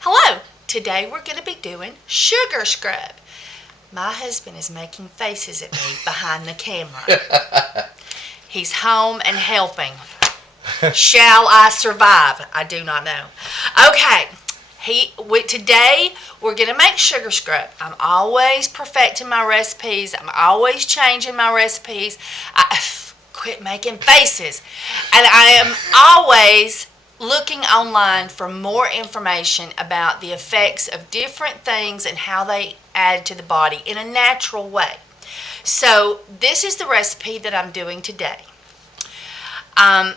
Hello! Today we're going to be doing sugar scrub. My husband is making faces at me behind the camera. He's home and helping. Shall I survive? I do not know. Okay, today we're going to make sugar scrub. I'm always perfecting my recipes. I'm always changing my recipes. Quit making faces. And I am always looking online for more information about the effects of different things and how they add to the body in a natural way. So this is the recipe that I'm doing today. I'm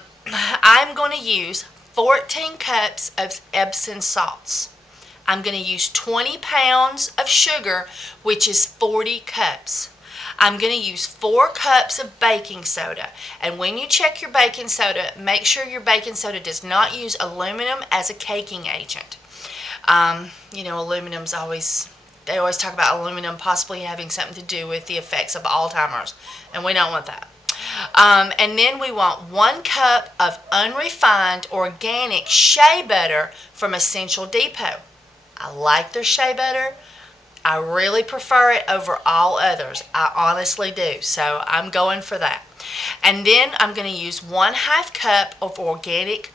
going to use 14 cups of Epsom salts. I'm going to use 20 pounds of sugar, which is 40 cups. I'm going to use 4 cups of baking soda. And when you check your baking soda, make sure your baking soda does not use aluminum as a caking agent. Aluminum's they always talk about aluminum possibly having something to do with the effects of Alzheimer's, and we don't want that. And then we want 1 cup of unrefined organic shea butter from Essential Depot. I like their shea butter. I really prefer it over all others. I honestly do. So I'm going for that. And then I'm going to use 1/2 cup of organic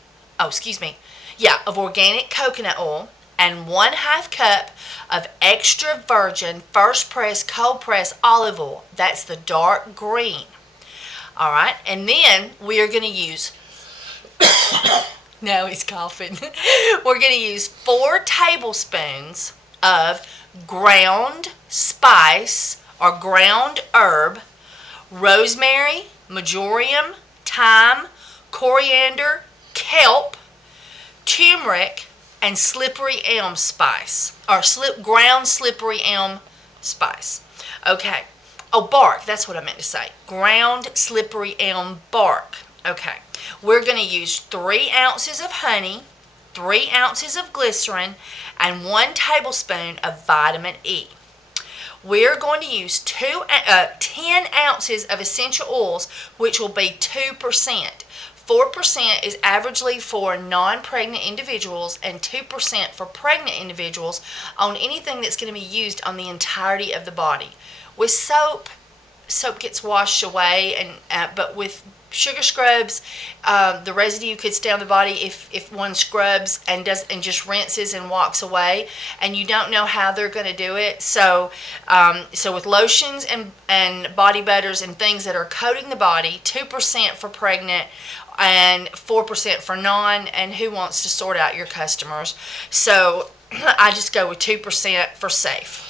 coconut oil and 1/2 cup of extra virgin first press cold press olive oil. That's the dark green. All right. And then we are going to use now he's coughing. We're going to use 4 tablespoons of ground spice or ground herb, rosemary, marjoram, thyme, coriander, kelp, turmeric, and slippery elm spice, or ground slippery elm spice. Okay. Oh, bark. That's what I meant to say. Ground slippery elm bark. Okay. We're going to use 3 ounces of honey, 3 ounces of glycerin, and 1 tablespoon of vitamin E. We're going to use 10 ounces of essential oils, which will be 2%. 4% is averagely for non-pregnant individuals and 2% for pregnant individuals on anything that's going to be used on the entirety of the body. With soap gets washed away, but with sugar scrubs, the residue could stay on the body if one scrubs and just rinses and walks away, and you don't know how they're going to do it. So with lotions and body butters and things that are coating the body, 2% for pregnant and 4% for non, and who wants to sort out your customers? So I just go with 2% for safe.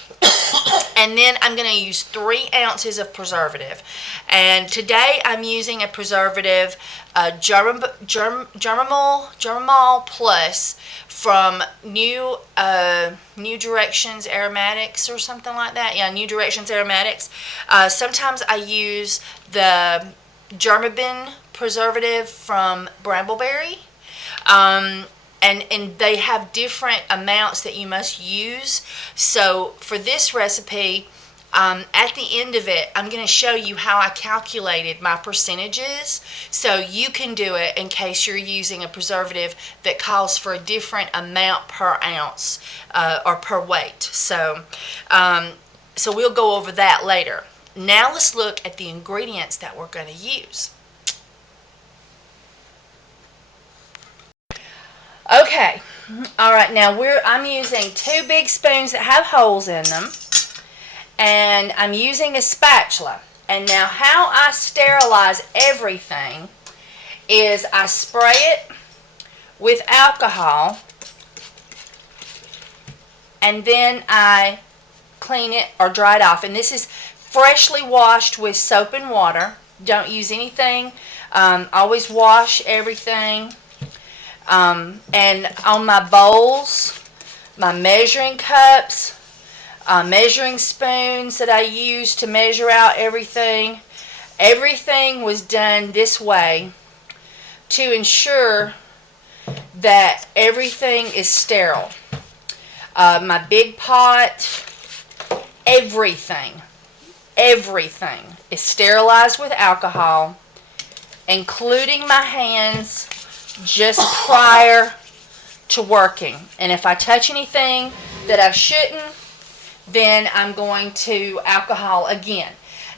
And then I'm going to use 3 ounces of preservative. And today I'm using a preservative, Germall Plus from New Directions Aromatics or something like that. Yeah, New Directions Aromatics. Sometimes I use the Germabin preservative from Brambleberry. And they have different amounts that you must use. So for this recipe, at the end of it, I'm going to show you how I calculated my percentages, so you can do it in case you're using a preservative that calls for a different amount per ounce or per weight. So we'll go over that later. Now let's look at the ingredients that we're going to use. Okay, all right, now I'm using 2 big spoons that have holes in them, and I'm using a spatula. And now how I sterilize everything is I spray it with alcohol, and then I clean it or dry it off. And this is freshly washed with soap and water. Don't use anything. Always wash everything. And on my bowls, my measuring cups, measuring spoons that I use to measure out everything was done this way to ensure that everything is sterile. My big pot, everything is sterilized with alcohol, including my hands just prior to working. And if I touch anything that I shouldn't, then I'm going to alcohol again.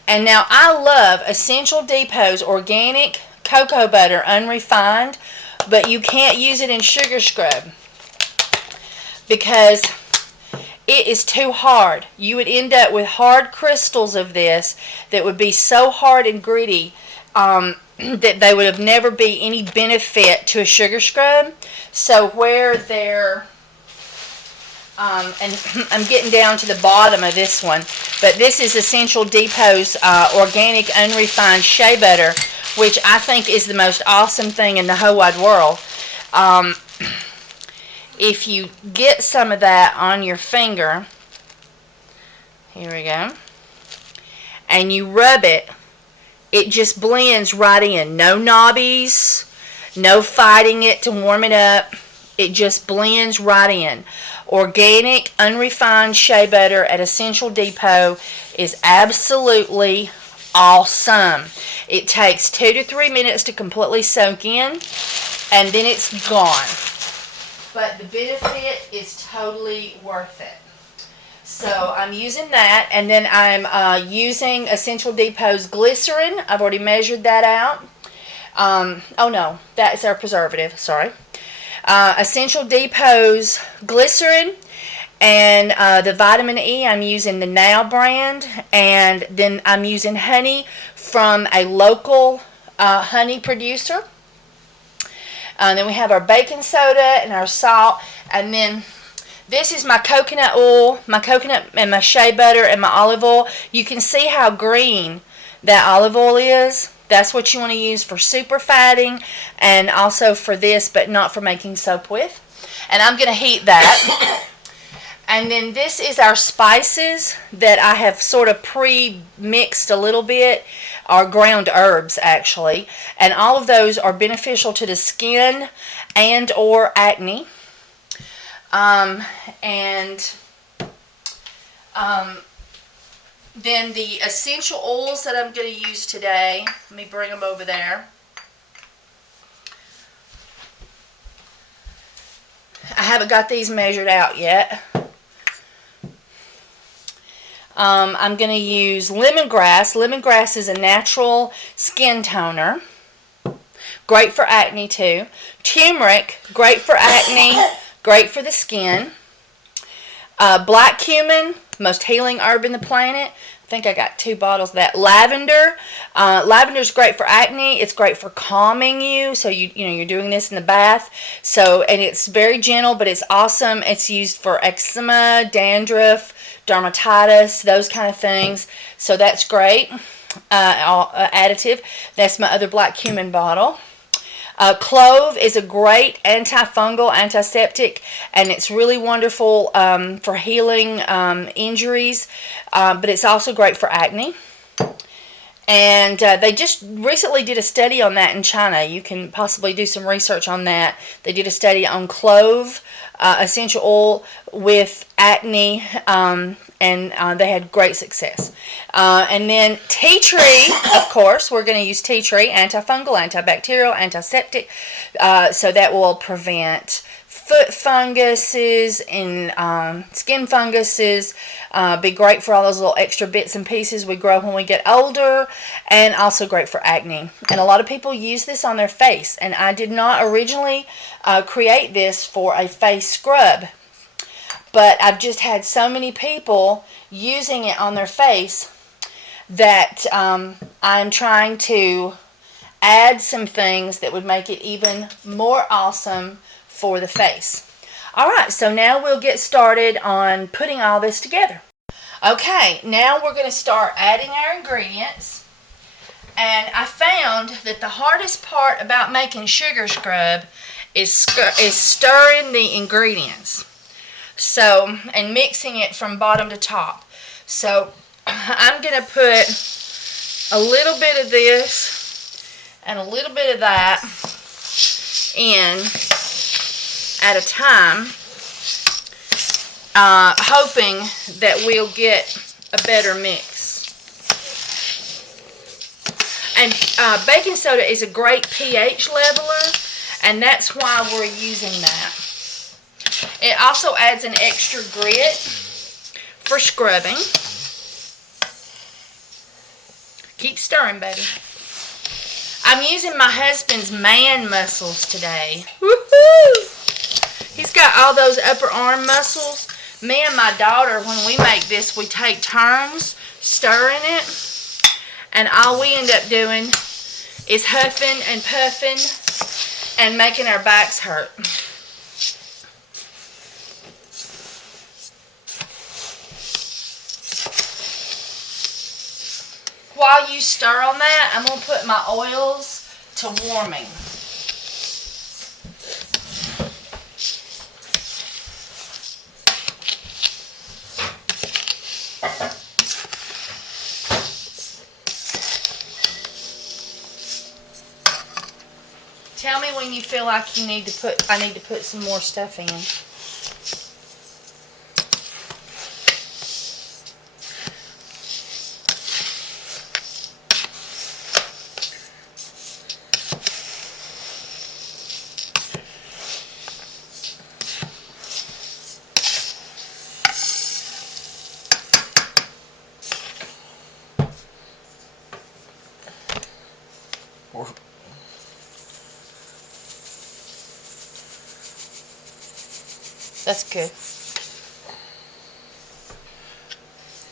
And now I love Essential Depot's organic cocoa butter, unrefined, but you can't use it in sugar scrub because it is too hard. You would end up with hard crystals of this that would be so hard and gritty that they would have never be any benefit to a sugar scrub. So where they're, and I'm getting down to the bottom of this one, but this is Essential Depot's organic unrefined shea butter, which I think is the most awesome thing in the whole wide world. If you get some of that on your finger, here we go, and you rub it, it just blends right in. No knobbies, no fighting it to warm it up. It just blends right in. Organic, unrefined shea butter at Essential Depot is absolutely awesome. It takes 2 to 3 minutes to completely soak in, and then it's gone. But the benefit is totally worth it. So I'm using that, and then I'm using Essential Depot's glycerin. I've already measured that out. Oh no, that's our preservative, sorry. Essential Depot's glycerin, and the vitamin E, I'm using the Now brand, and then I'm using honey from a local honey producer. Then we have our baking soda and our salt, and then this is my coconut oil, my coconut and my shea butter and my olive oil. You can see how green that olive oil is. That's what you want to use for super fatting and also for this, but not for making soap with. And I'm going to heat that. And then this is our spices that I have sort of pre-mixed a little bit, are ground herbs actually. And all of those are beneficial to the skin and or acne. Then the essential oils that I'm going to use today, let me bring them over there. I haven't got these measured out yet. I'm going to use lemongrass. Lemongrass is a natural skin toner. Great for acne too. Turmeric, great for acne, great for the skin. Black cumin, most healing herb in the planet. I think I got 2 bottles of that. Lavender. Lavender is great for acne. It's great for calming you. So you're doing this in the bath. So, and it's very gentle, but it's awesome. It's used for eczema, dandruff, dermatitis, those kind of things. So that's great. Additive. That's my other black cumin bottle. Clove is a great antifungal, antiseptic, and it's really wonderful for healing injuries, but it's also great for acne. And they just recently did a study on that in China. You can possibly do some research on that. They did a study on clove essential oil with acne, and they had great success. And then tea tree, of course, we're going to use tea tree, antifungal, antibacterial, antiseptic, so that will prevent foot funguses and skin funguses. Be great for all those little extra bits and pieces we grow when we get older, and also great for acne. And a lot of people use this on their face, and I did not originally create this for a face scrub, but I've just had so many people using it on their face that I'm trying to add some things that would make it even more awesome for the face. Alright, so now we'll get started on putting all this together. Okay, now we're going to start adding our ingredients. And I found that the hardest part about making sugar scrub is stirring the ingredients. So, and mixing it from bottom to top. So, I'm going to put a little bit of this and a little bit of that in at a time, hoping that we'll get a better mix. And baking soda is a great pH leveler, and that's why we're using that. It also adds an extra grit for scrubbing. Keep stirring, baby. I'm using my husband's man muscles today. Woohoo! He's got all those upper arm muscles. Me and my daughter, when we make this, we take turns stirring it. And all we end up doing is huffing and puffing and making our backs hurt. While you stir on that, I'm going to put my oils to warming. Tell me when you feel like I need to put some more stuff in. That's good.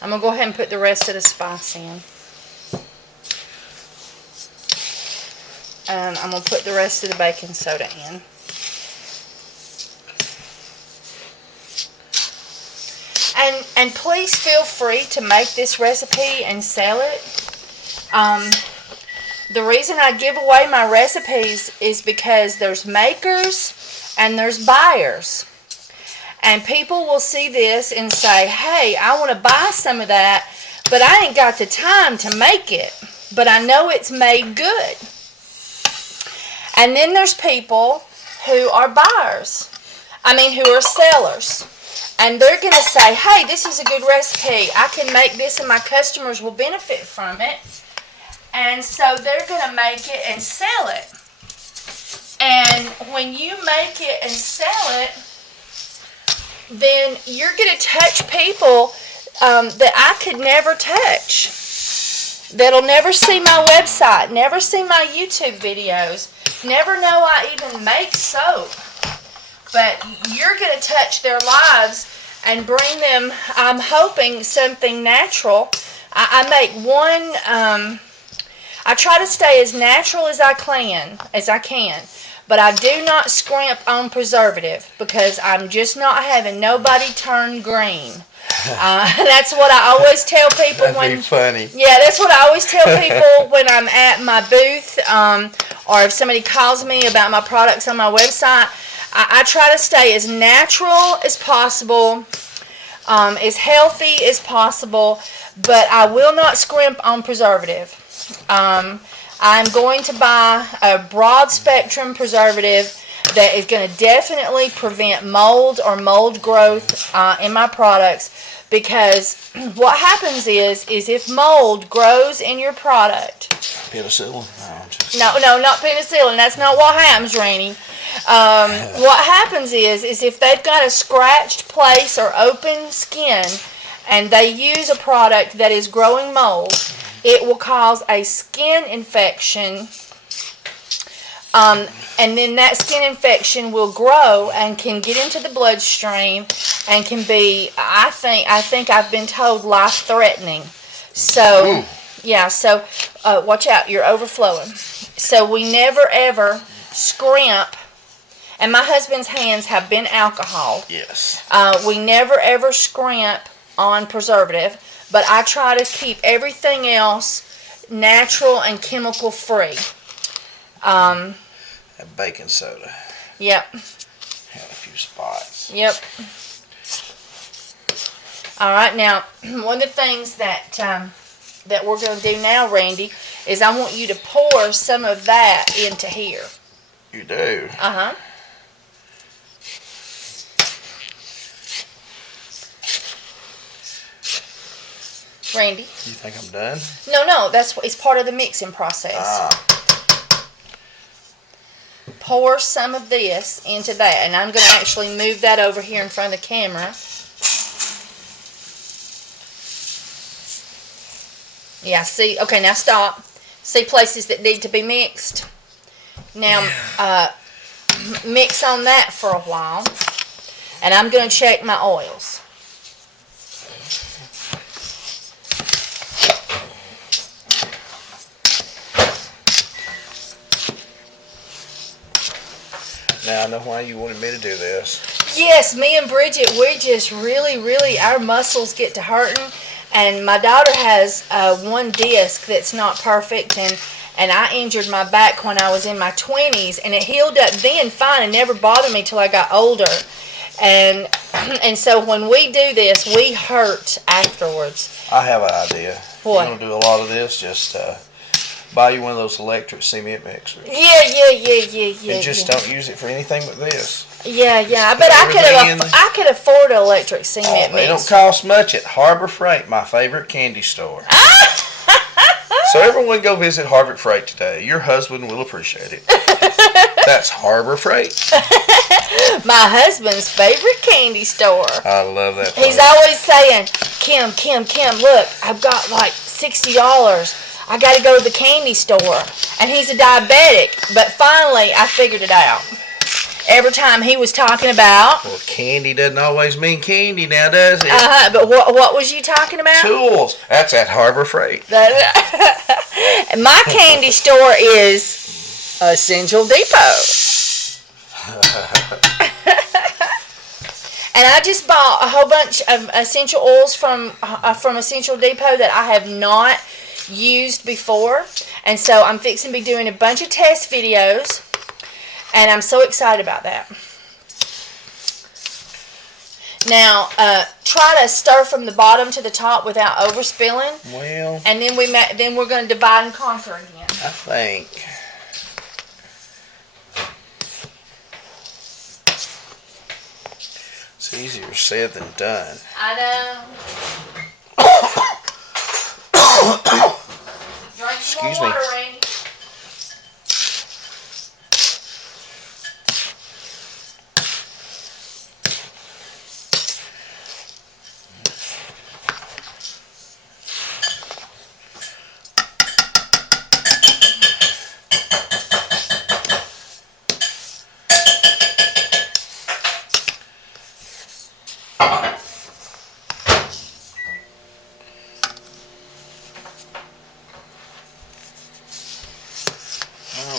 I'm going to go ahead and put the rest of the spice in. And I'm going to put the rest of the baking soda in. And please feel free to make this recipe and sell it. The reason I give away my recipes is because there's makers and there's buyers. And people will see this and say, hey, I want to buy some of that, but I ain't got the time to make it. But I know it's made good. And then there's people who are buyers. Who are sellers. And they're going to say, hey, this is a good recipe. I can make this and my customers will benefit from it. And so they're going to make it and sell it. And when you make it and sell it, then you're going to touch people that I could never touch. That'll never see my website, never see my YouTube videos, never know I even make soap. But you're going to touch their lives and bring them, I'm hoping, something natural. I make one, I try to stay as natural as I can. But I do not scrimp on preservative because I'm just not having nobody turn green. That's what I always tell people. That'd be funny. Yeah, that's what I always tell people when I'm at my booth, or if somebody calls me about my products on my website. I try to stay as natural as possible, as healthy as possible, but I will not scrimp on preservative. I'm going to buy a broad spectrum preservative that is going to definitely prevent mold or mold growth in my products, because what happens is if mold grows in your product. Penicillin? No, not penicillin. That's not what happens, Rainey. What happens is if they've got a scratched place or open skin and they use a product that is growing mold, it will cause a skin infection, and then that skin infection will grow and can get into the bloodstream and can be, I think I've been told, life-threatening. So, yeah, so watch out, you're overflowing. So we never ever scrimp, and my husband's hands have been alcohol. Yes. We never ever scrimp on preservative. But I try to keep everything else natural and chemical free. And baking soda. Yep. Had a few spots. Yep. All right. Now, one of the things that we're going to do now, Randy, is I want you to pour some of that into here. You do? Uh-huh. Randy? You think I'm done? No, it's part of the mixing process. pour some of this into that. And I'm going to actually move that over here in front of the camera. Yeah, see? Okay, now stop. See places that need to be mixed? Now, mix on that for a while. And I'm going to check my oils. Now I know why you wanted me to do this. Yes, me and Bridget, we just really, our muscles get to hurting. And my daughter has one disc that's not perfect, and I injured my back when I was in my 20s, and it healed up then fine and never bothered me till I got older. And so when we do this, we hurt afterwards. I have an idea. What? You're going to do a lot of this, just buy you one of those electric cement mixers. Yeah. And just don't use it for anything but this. Yeah. I bet I could afford an electric cement mixer. They don't cost much at Harbor Freight, my favorite candy store. So everyone go visit Harbor Freight today. Your husband will appreciate it. That's Harbor Freight. My husband's favorite candy store. I love that place. He's always saying, Kim, look, I've got like $60. I got to go to the candy store. And he's a diabetic. But finally, I figured it out. Every time he was talking about... Well, candy doesn't always mean candy now, does it? But what was you talking about? Tools. That's at Harbor Freight. My candy store is Essential Depot. And I just bought a whole bunch of essential oils from Essential Depot that I have not used before. And so I'm fixing to be doing a bunch of test videos. And I'm so excited about that. Now, try to stir from the bottom to the top without overspilling. Well. And then we're going to divide and conquer again. I think. It's easier said than done. I know. Drink some Excuse more me. water, Randy.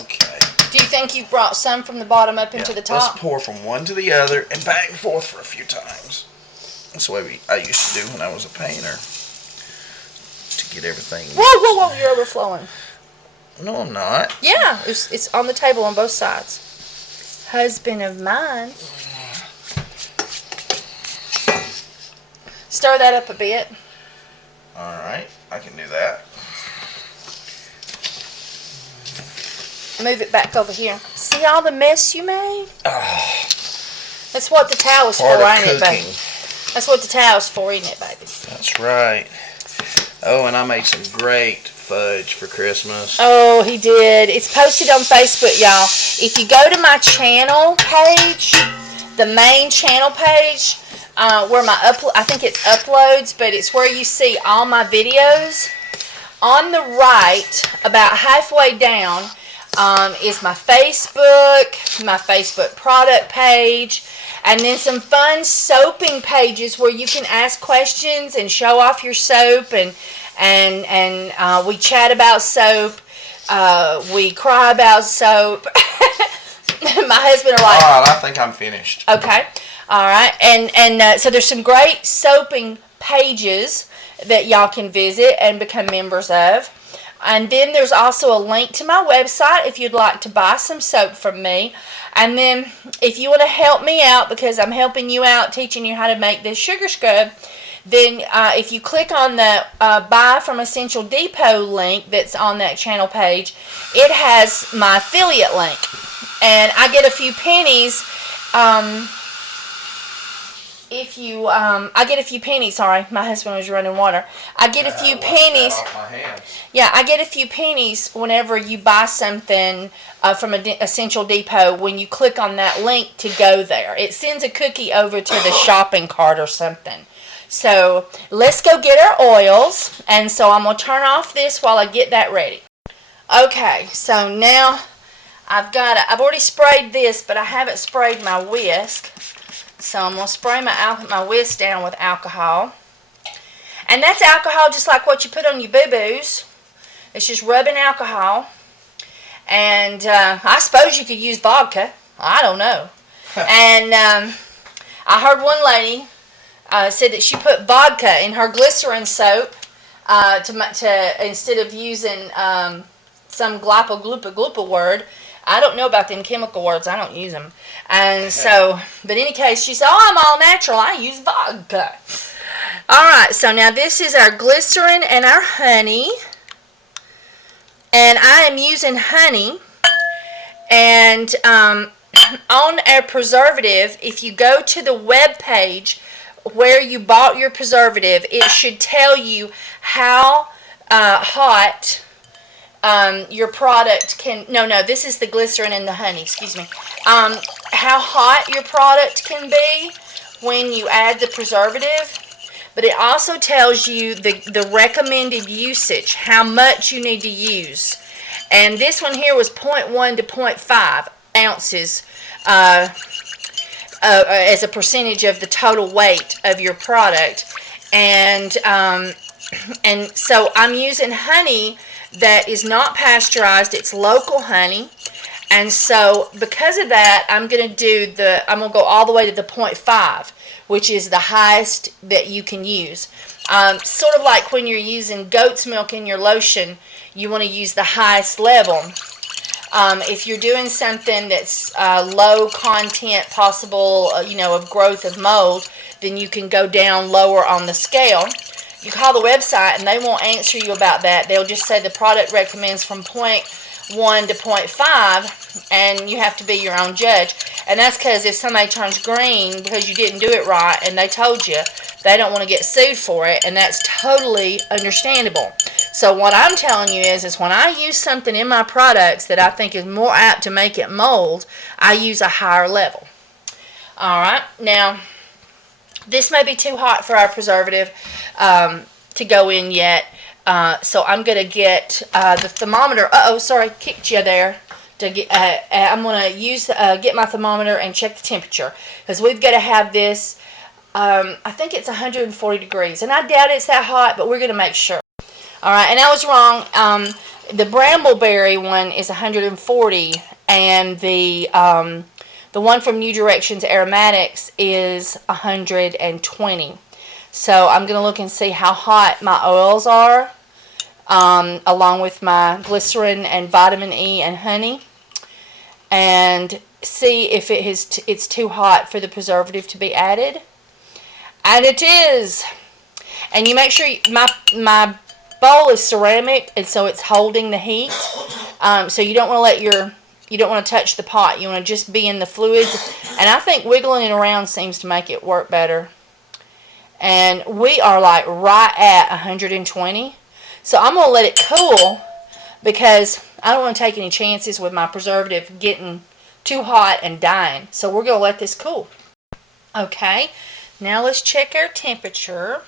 Okay. Do you think you brought some from the bottom up into the top? Let's pour from one to the other and back and forth for a few times. That's the way I used to do when I was a painter. To get everything. Whoa, you're overflowing. No, I'm not. Yeah, it's on the table on both sides. Husband of mine. Stir that up a bit. Alright, I can do that. Move it back over here. See all the mess you made? Oh, That's what the towel's for, ain't it, baby? That's what the towel's for, ain't it, baby? That's right. Oh, and I made some great fudge for Christmas. Oh, he did. It's posted on Facebook, y'all. If you go to my channel page, the main channel page, where my I think it's uploads, but it's where you see all my videos. On the right, about halfway down, is my Facebook product page, and then some fun soaping pages where you can ask questions and show off your soap, and we chat about soap, we cry about soap. My husband are like, Alright, I think I'm finished. okay, alright, and so there's some great soaping pages that y'all can visit and become members of. And then there's also a link to my website if you'd like to buy some soap from me. And then if you want to help me out, because I'm helping you out teaching you how to make this sugar scrub, then if you click on the Buy from Essential Depot link that's on that channel page, it has my affiliate link. And I get a few pennies if you, I get a few pennies. Sorry, my husband was running water. I get a few pennies. Off my hands. Yeah, I get a few pennies whenever you buy something from Essential Depot when you click on that link to go there. It sends a cookie over to the shopping cart or something. So let's go get our oils. And so I'm going to turn off this while I get that ready. Okay, so now I've already sprayed this, but I haven't sprayed my whisk. So I'm going to spray my whisk down with alcohol. And that's alcohol just like what you put on your boo-boos. It's just rubbing alcohol. And I suppose you could use vodka. I don't know. And I heard one lady said that she put vodka in her glycerin soap to instead of using some glapa word. I don't know about them chemical words. I don't use them. And so, but in any case, she said, "Oh, I'm all natural. I use vodka." All right. So now this is our glycerin and our honey. And I am using honey. And on our preservative, if you go to the web page where you bought your preservative, it should tell you how hot your product can, no, this is the glycerin and the honey, excuse me. How hot your product can be when you add the preservative. But it also tells you the recommended usage, how much you need to use. And this one here was 0.1 to 0.5 ounces as a percentage of the total weight of your product. And so I'm using honey that is not pasteurized. It's local honey. And so because of that, I'm going to go all the way to the 0.5, which is the highest that you can use. Sort of like when you're using goat's milk in your lotion, you want to use the highest level. If you're doing something that's low content possible, of growth of mold, then you can go down lower on the scale. You call the website and they won't answer you about that. They'll just say the product recommends from 0.1 to 0.5, and you have to be your own judge. And that's because if somebody turns green because you didn't do it right and they told you, they don't want to get sued for it, and that's totally understandable. So what I'm telling you is when I use something in my products that I think is more apt to make it mold, I use a higher level. All right, now this may be too hot for our preservative to go in yet. So I'm going to get the thermometer. Sorry, kicked you there. I'm going to get my thermometer and check the temperature, because we've got to have this. I think it's 140 degrees, and I doubt it's that hot, but we're going to make sure. All right, and I was wrong. The Brambleberry one is 140, and the one from New Directions Aromatics is 120. So I'm going to look and see how hot my oils are, along with my glycerin and vitamin E and honey, and see if it's too hot for the preservative to be added. And it is. And you make sure my bowl is ceramic, and so it's holding the heat. So you don't want to touch the pot. You want to just be in the fluids. And I think wiggling it around seems to make it work better. And we are like right at 120. So I'm going to let it cool, because I don't want to take any chances with my preservative getting too hot and dying. So we're going to let this cool. Okay, now let's check our temperature.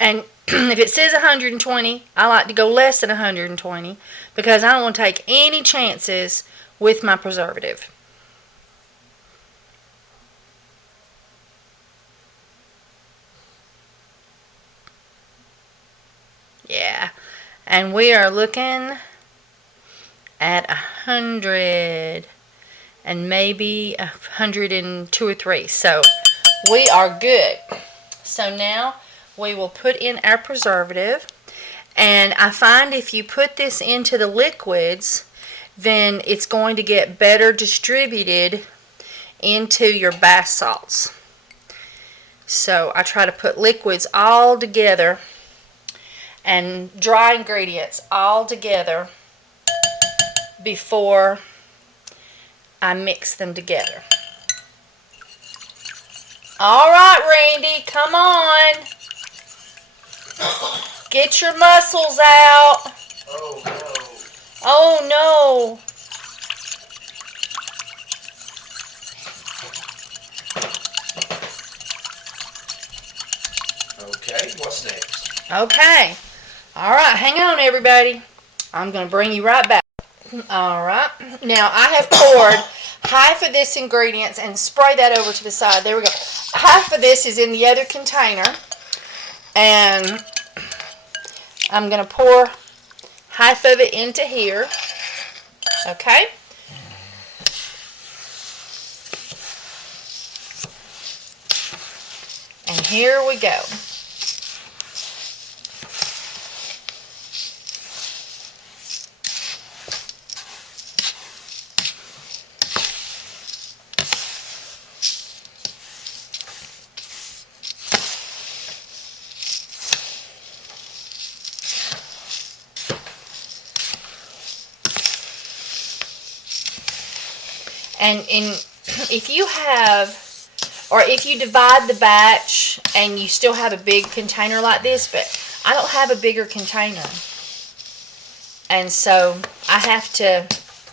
And if it says 120, I like to go less than 120, because I don't want to take any chances with my preservative. Yeah, and we are looking at 100 and maybe 102 or 3. So we are good. So now we will put in our preservative, and I find if you put this into the liquids, then it's going to get better distributed into your bath salts. So I try to put liquids all together and dry ingredients all together before I mix them together. All right, Randy, come on. Get your muscles out. Oh, no. Oh, no. Okay, what's next? Okay. All right, hang on, everybody. I'm going to bring you right back. All right. Now, I have poured half of this ingredients and spray that over to the side. There we go. Half of this is in the other container. And I'm going to pour half of it into here. Okay? And here we go. And if you have, or if you divide the batch and you still have a big container like this, but I don't have a bigger container. And so I have to.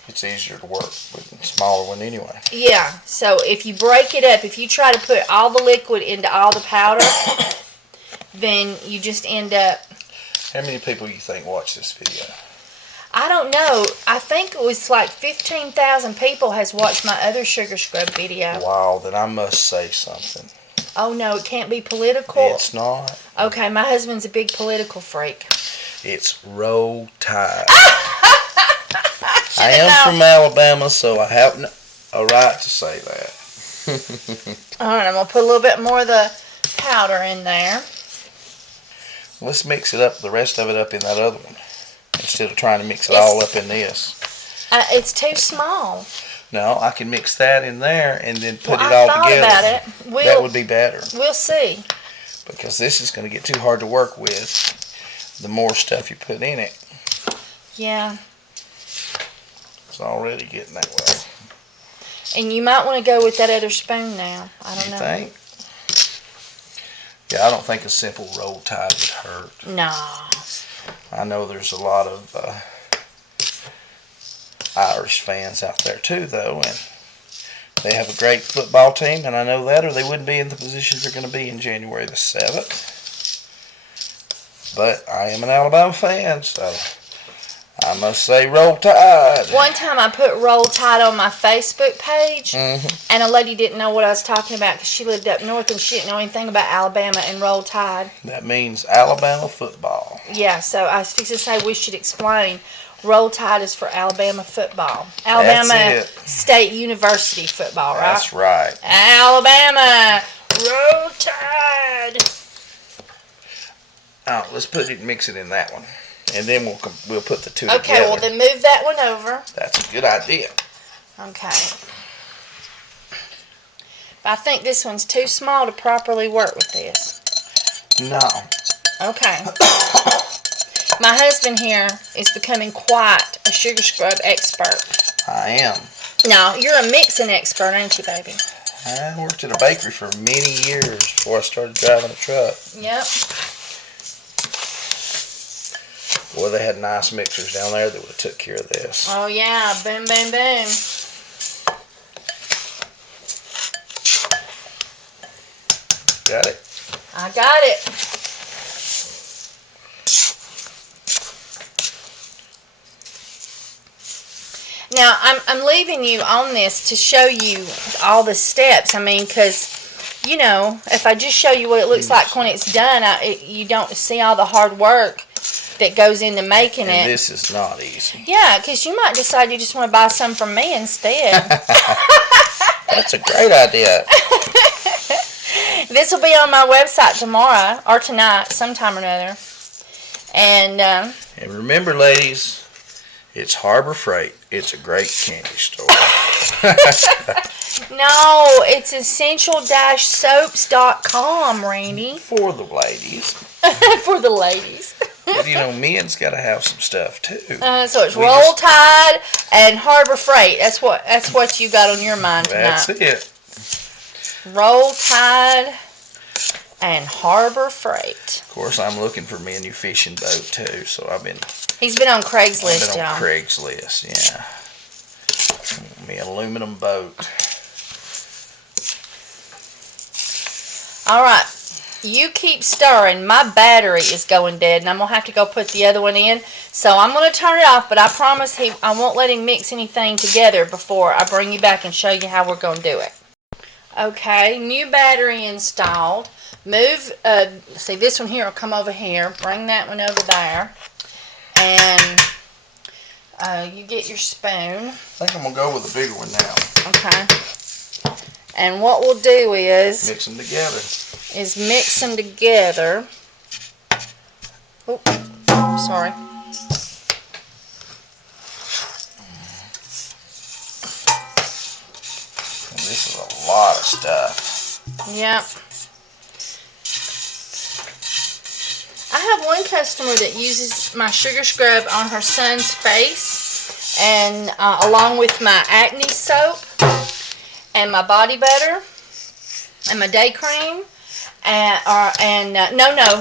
It's easier to work with a smaller one anyway. Yeah, so if you break it up, if you try to put all the liquid into all the powder, then you just end up. How many people you think watch this video? I don't know. I think it was like 15,000 people has watched my other sugar scrub video. Wow, then I must say something. Oh no, it can't be political. It's not. Okay, my husband's a big political freak. It's Roll Tide. I am from Alabama, so I have a right to say that. Alright, I'm going to put a little bit more of the powder in there. Let's mix it up, the rest of it up in that other one, instead of trying to mix it all up in this. It's too small. No, I can mix that in there and then put it I all thought together. about it. That would be better. We'll see. Because this is going to get too hard to work with the more stuff you put in it. Yeah. It's already getting that way. And you might want to go with that other spoon now. I don't know. You think? Yeah, I don't think a simple Roll Tide would hurt. No. I know there's a lot of Irish fans out there too, though, and they have a great football team, and I know that, or they wouldn't be in the positions they're going to be in January the 7th. But I am an Alabama fan, so I must say Roll Tide. One time I put Roll Tide on my Facebook page, and a lady didn't know what I was talking about because she lived up north and she didn't know anything about Alabama and Roll Tide. That means Alabama football. Yeah, so I was fixing to say we should explain. Roll Tide is for Alabama football. Alabama State University football, right? That's right. Alabama Roll Tide. Oh, let's mix it in that one, and then we'll put the two together. Okay, well then move that one over. That's a good idea. Okay. But I think this one's too small to properly work with this. No. Okay. My husband here is becoming quite a sugar scrub expert. I am. Now, you're a mixing expert, ain't you, baby? I worked at a bakery for many years before I started driving a truck. Yep. Boy, they had nice mixers down there that would have took care of this. Oh, yeah. Boom, boom, boom. Got it? I got it. Now, I'm leaving you on this to show you all the steps. I mean, because, you know, if I just show you what it looks like when it's done, you don't see all the hard work that goes into making it. And this is not easy. Yeah, because you might decide you just want to buy some from me instead. That's a great idea. This will be on my website tomorrow, or tonight, sometime or another. And remember, ladies, It's Harbor Freight. It's a great candy store. No, it's essential-soaps.com, Randy. For the ladies. For the ladies. But men's got to have some stuff too. So it's Roll Tide and Harbor Freight. That's what you got on your mind tonight. That's it. Roll Tide and Harbor Freight. Of course, I'm looking for me a new fishing boat too. So He's been on Craigslist, y'all. Craigslist, yeah. Me an aluminum boat. All right. You keep stirring. My battery is going dead, and I'm going to have to go put the other one in. So I'm going to turn it off, but I promise I won't let him mix anything together before I bring you back and show you how we're going to do it. Okay, new battery installed. Move, see this one here will come over here. Bring that one over there. And you get your spoon. I think I'm going to go with the bigger one now. Okay. And what we'll do is mix them together. Mix them together. Oh, sorry. This is a lot of stuff. Yep. I have one customer that uses my sugar scrub on her son's face, and along with my acne soap and my body butter and my day cream. No,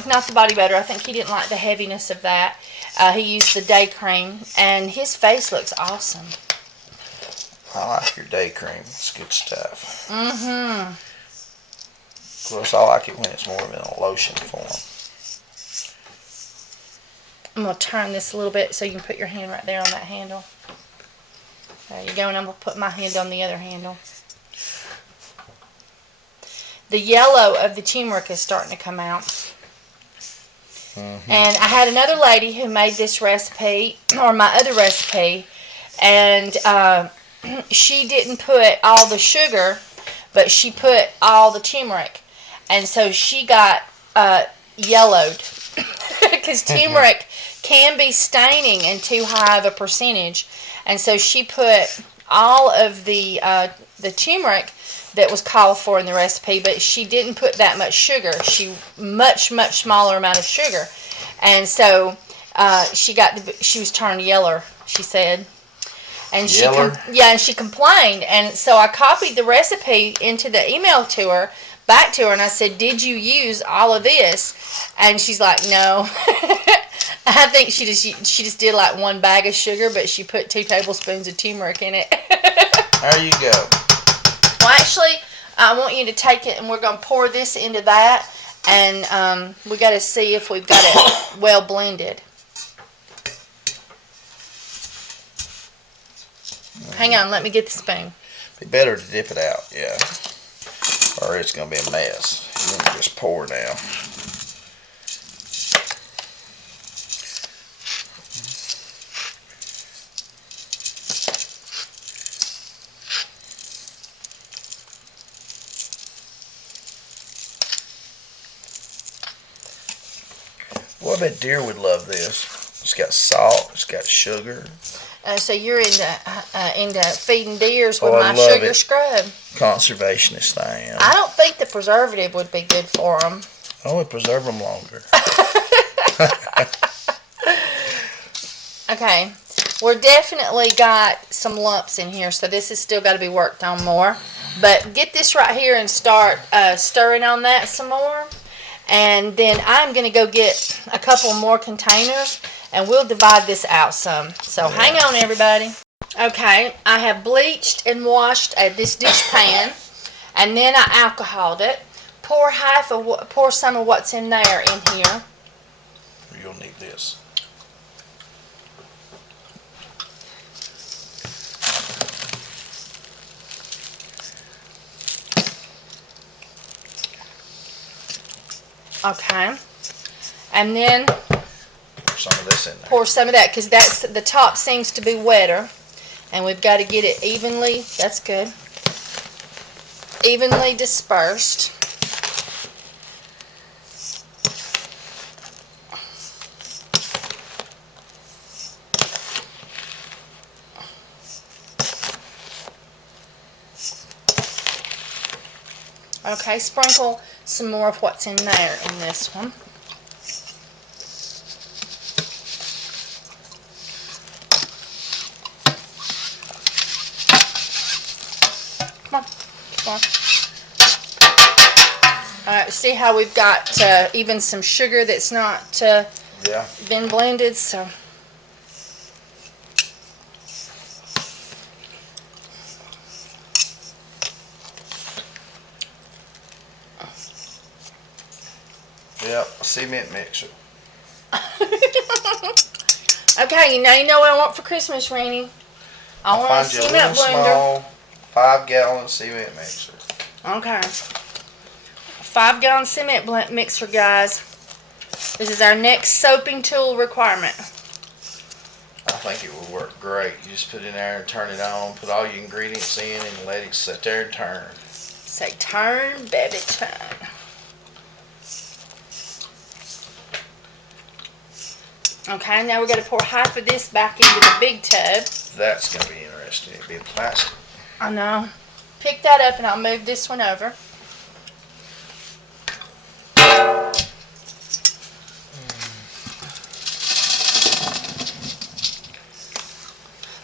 not the body butter. I think he didn't like the heaviness of that. He used the day cream, and his face looks awesome. I like your day cream. It's good stuff. Mm-hmm. Of course, I like it when it's more in a lotion form. I'm going to turn this a little bit so you can put your hand right there on that handle. There you go, and I'm going to put my hand on the other handle. The yellow of the turmeric is starting to come out. Mm-hmm. And I had another lady who made this recipe, or my other recipe, and she didn't put all the sugar, but she put all the turmeric. And so she got yellowed because turmeric can be staining in too high of a percentage. And so she put all of the turmeric that was called for in the recipe, but she didn't put that much sugar. She much smaller amount of sugar, and so she was turned yeller. She said, and she complained, and so I copied the recipe into the email back to her, and I said, "Did you use all of this?" And she's like, "No." I think she just did like 1 bag of sugar, but she put 2 tablespoons of turmeric in it. There you go. Well, actually, I want you to take it, and we're going to pour this into that, and we got to see if we've got it well blended. Hang on, let me get the spoon. Be better to dip it out, yeah, or it's going to be a mess. You want to just pour now. Well, I bet deer would love this. It's got salt. It's got sugar. So you're into feeding deers with my sugar scrub. Conservationist I am. I don't think the preservative would be good for them. I would preserve them longer. Okay, we're definitely got some lumps in here, so this has still got to be worked on more. But get this right here and start stirring on that some more. And then I'm going to go get a couple more containers, and we'll divide this out some. So hang on, everybody. Okay, I have bleached and washed this dish pan, and then I alcoholed it. Pour some of what's in there in here. You'll need this. Okay, and then pour some of this in there. Pour some of that, because the top seems to be wetter, and we've got to get it evenly. That's good. Evenly dispersed. Okay, sprinkle some more of what's in there in this one. Come on, come on. Alright, see how we've got even some sugar that's not been blended, so. Yep, a cement mixer. Okay, now you know what I want for Christmas, Rainy. I want a find you a cement little blender. small 5-gallon cement mixer. Okay. 5-gallon cement mixer, guys. This is our next soaping tool requirement. I think it would work great. You just put it in there and turn it on, put all your ingredients in, and let it sit there and turn. Say, turn, baby, turn. Okay, now we're going to pour half of this back into the big tub. That's going to be interesting. It'll be in plastic. I know. Pick that up and I'll move this one over.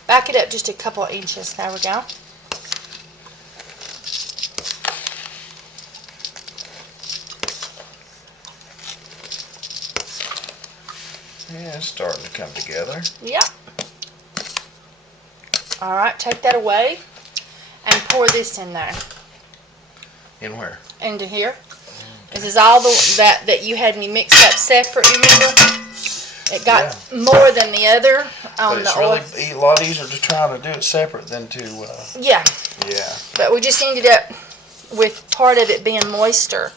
Back it up just a couple of inches. There we go. Yeah, it's starting to come together. Yep. Alright, take that away and pour this in there. In where? Into here. This is all that you had me mixed up separate, remember? It got more than the other on but it's the oil. really a lot easier to try to do it separate than to... Yeah. Yeah. But we just ended up with part of it being moister,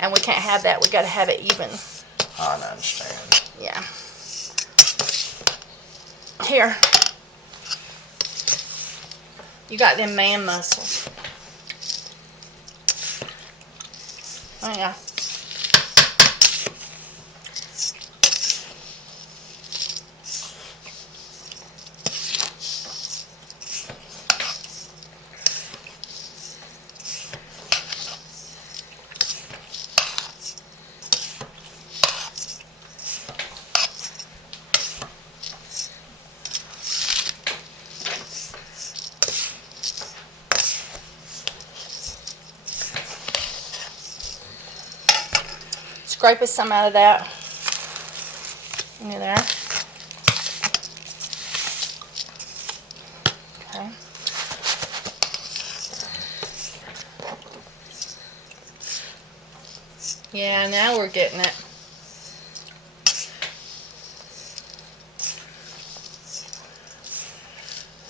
and we can't have that. We got to have it even. I understand. Yeah. Here. You got them man muscles. Oh, yeah. Scrape us some out of that. Into there. Okay. Yeah, now we're getting it.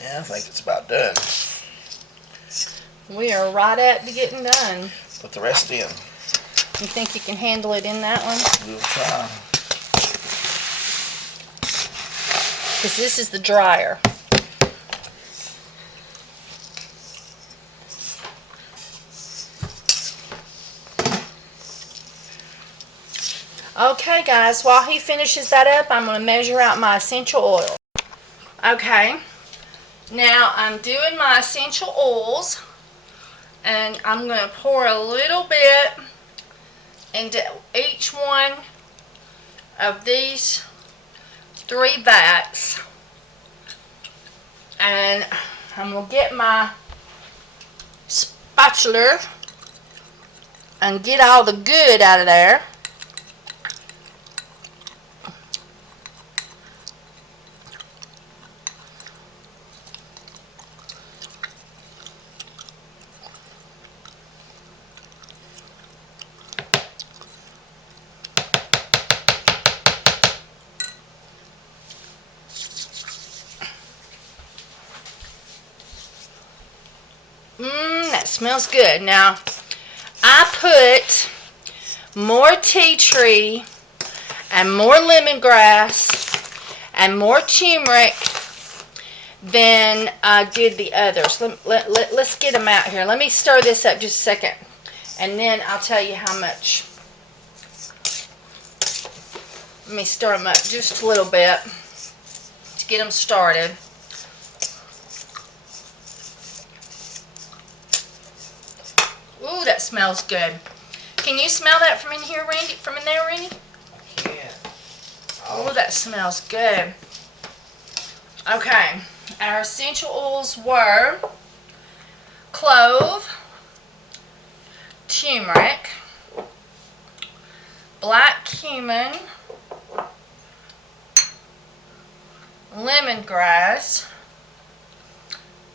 Yeah, I think it's about done. We are right at the getting done. Put the rest in. You think you can handle it in that one? We'll try. Because this is the dryer. Okay, guys, while he finishes that up, I'm going to measure out my essential oil. Okay, now I'm doing my essential oils, and I'm going to pour a little bit into each one of these 3 vats, and I'm going to get my spatula and get all the good out of there. That smells good. Now, I put more tea tree and more lemongrass and more turmeric than I did the others. Let's get them out here. Let me stir this up just a second, and then I'll tell you how much. Let me stir them up just a little bit to get them started. Ooh, that smells good. Can you smell that from in here, Randy? From in there, Randy? Yeah. Oh, that smells good. Okay, our essential oils were clove, turmeric, black cumin, lemongrass,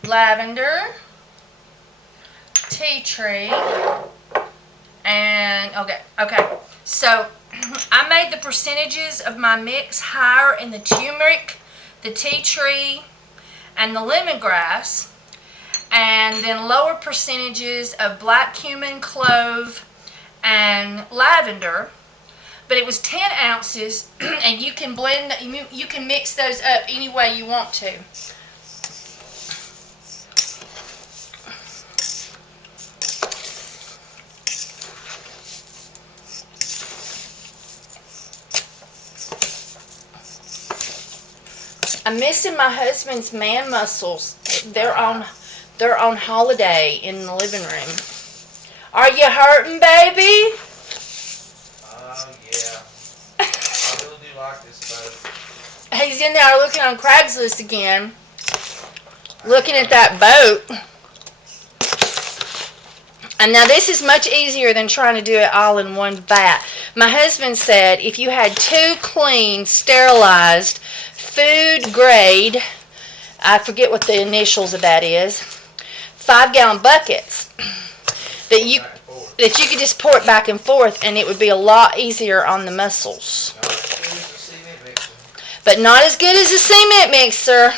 lavender, tea tree, and okay. So I made the percentages of my mix higher in the turmeric, the tea tree, and the lemongrass, and then lower percentages of black cumin, clove, and lavender. But it was 10 ounces, and you can blend, you can mix those up any way you want to. I'm missing my husband's man muscles. They're on holiday in the living room. Are you hurting, baby? Yeah. I really do like this boat. He's in there looking on Craigslist again. Looking at that boat. And now this is much easier than trying to do it all in one bat. My husband said if you had 2 clean, sterilized, food grade, I forget what the initials of that is, 5-gallon buckets, that you could just pour it back and forth, and it would be a lot easier on the muscles. But not as good as a cement mixer.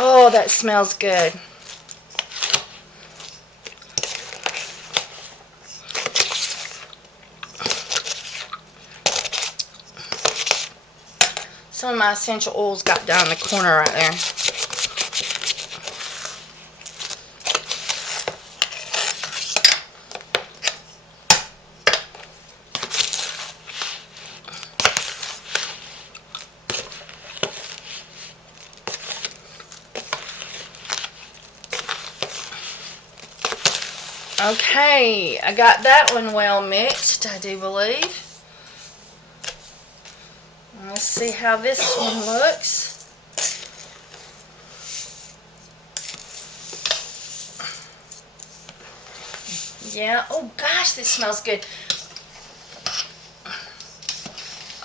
Oh, that smells good. Some of my essential oils got down in the corner right there. Okay, I got that one well mixed, I do believe. Let's see how this one looks. Yeah, oh gosh, this smells good.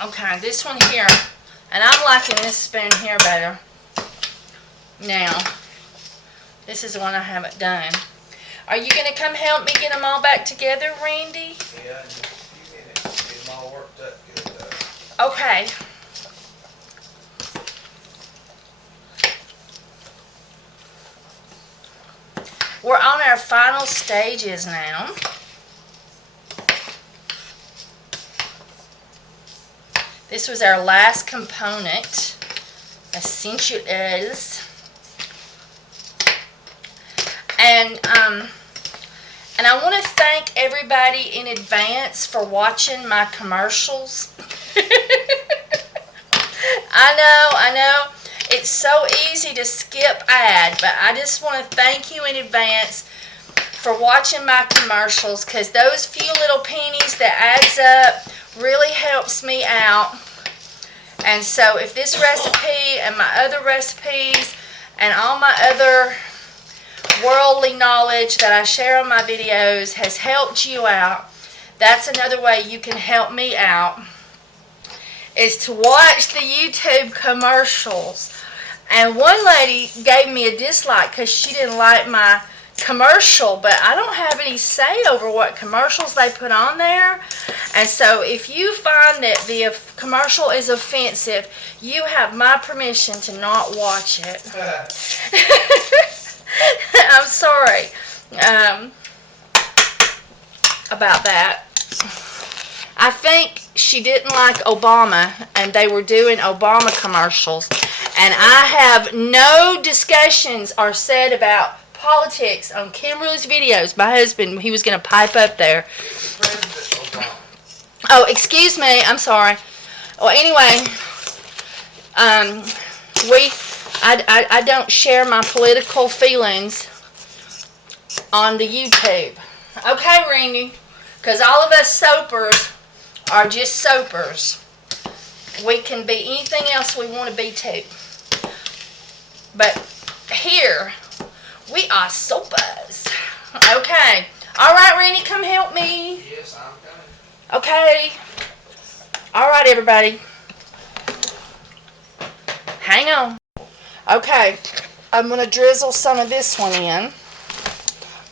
Okay, this one here, and I'm liking this spoon here better. Now, this is the one I haven't done. Are you going to come help me get them all back together, Randy? Yeah, in just a few minutes. Get them all worked up good, though. Okay. We're on our final stages now. This was our last component, essential oils. And I want to thank everybody in advance for watching my commercials. I know. It's so easy to skip ad, but I just want to thank you in advance for watching my commercials, because those few little pennies that adds up really helps me out. And so if this recipe and my other recipes and all my other worldly knowledge that I share on my videos has helped you out, that's another way you can help me out, is to watch the YouTube commercials. And one lady gave me a dislike because she didn't like my commercial, but I don't have any say over what commercials they put on there. And so if you find that the commercial is offensive, you have my permission to not watch it. I'm sorry about that. I think she didn't like Obama, and they were doing Obama commercials, and I have no discussions are said about politics on Kimberly's videos. My husband, he was going to pipe up there. Oh, excuse me, I'm sorry. Well, anyway, I don't share my political feelings on the YouTube. Okay, Randy? Because all of us soapers are just soapers. We can be anything else we want to be too. But here, we are soapers. Okay. All right, Randy, come help me. Yes, I'm coming. Okay. All right, everybody. Hang on. Okay. I'm going to drizzle some of this one in.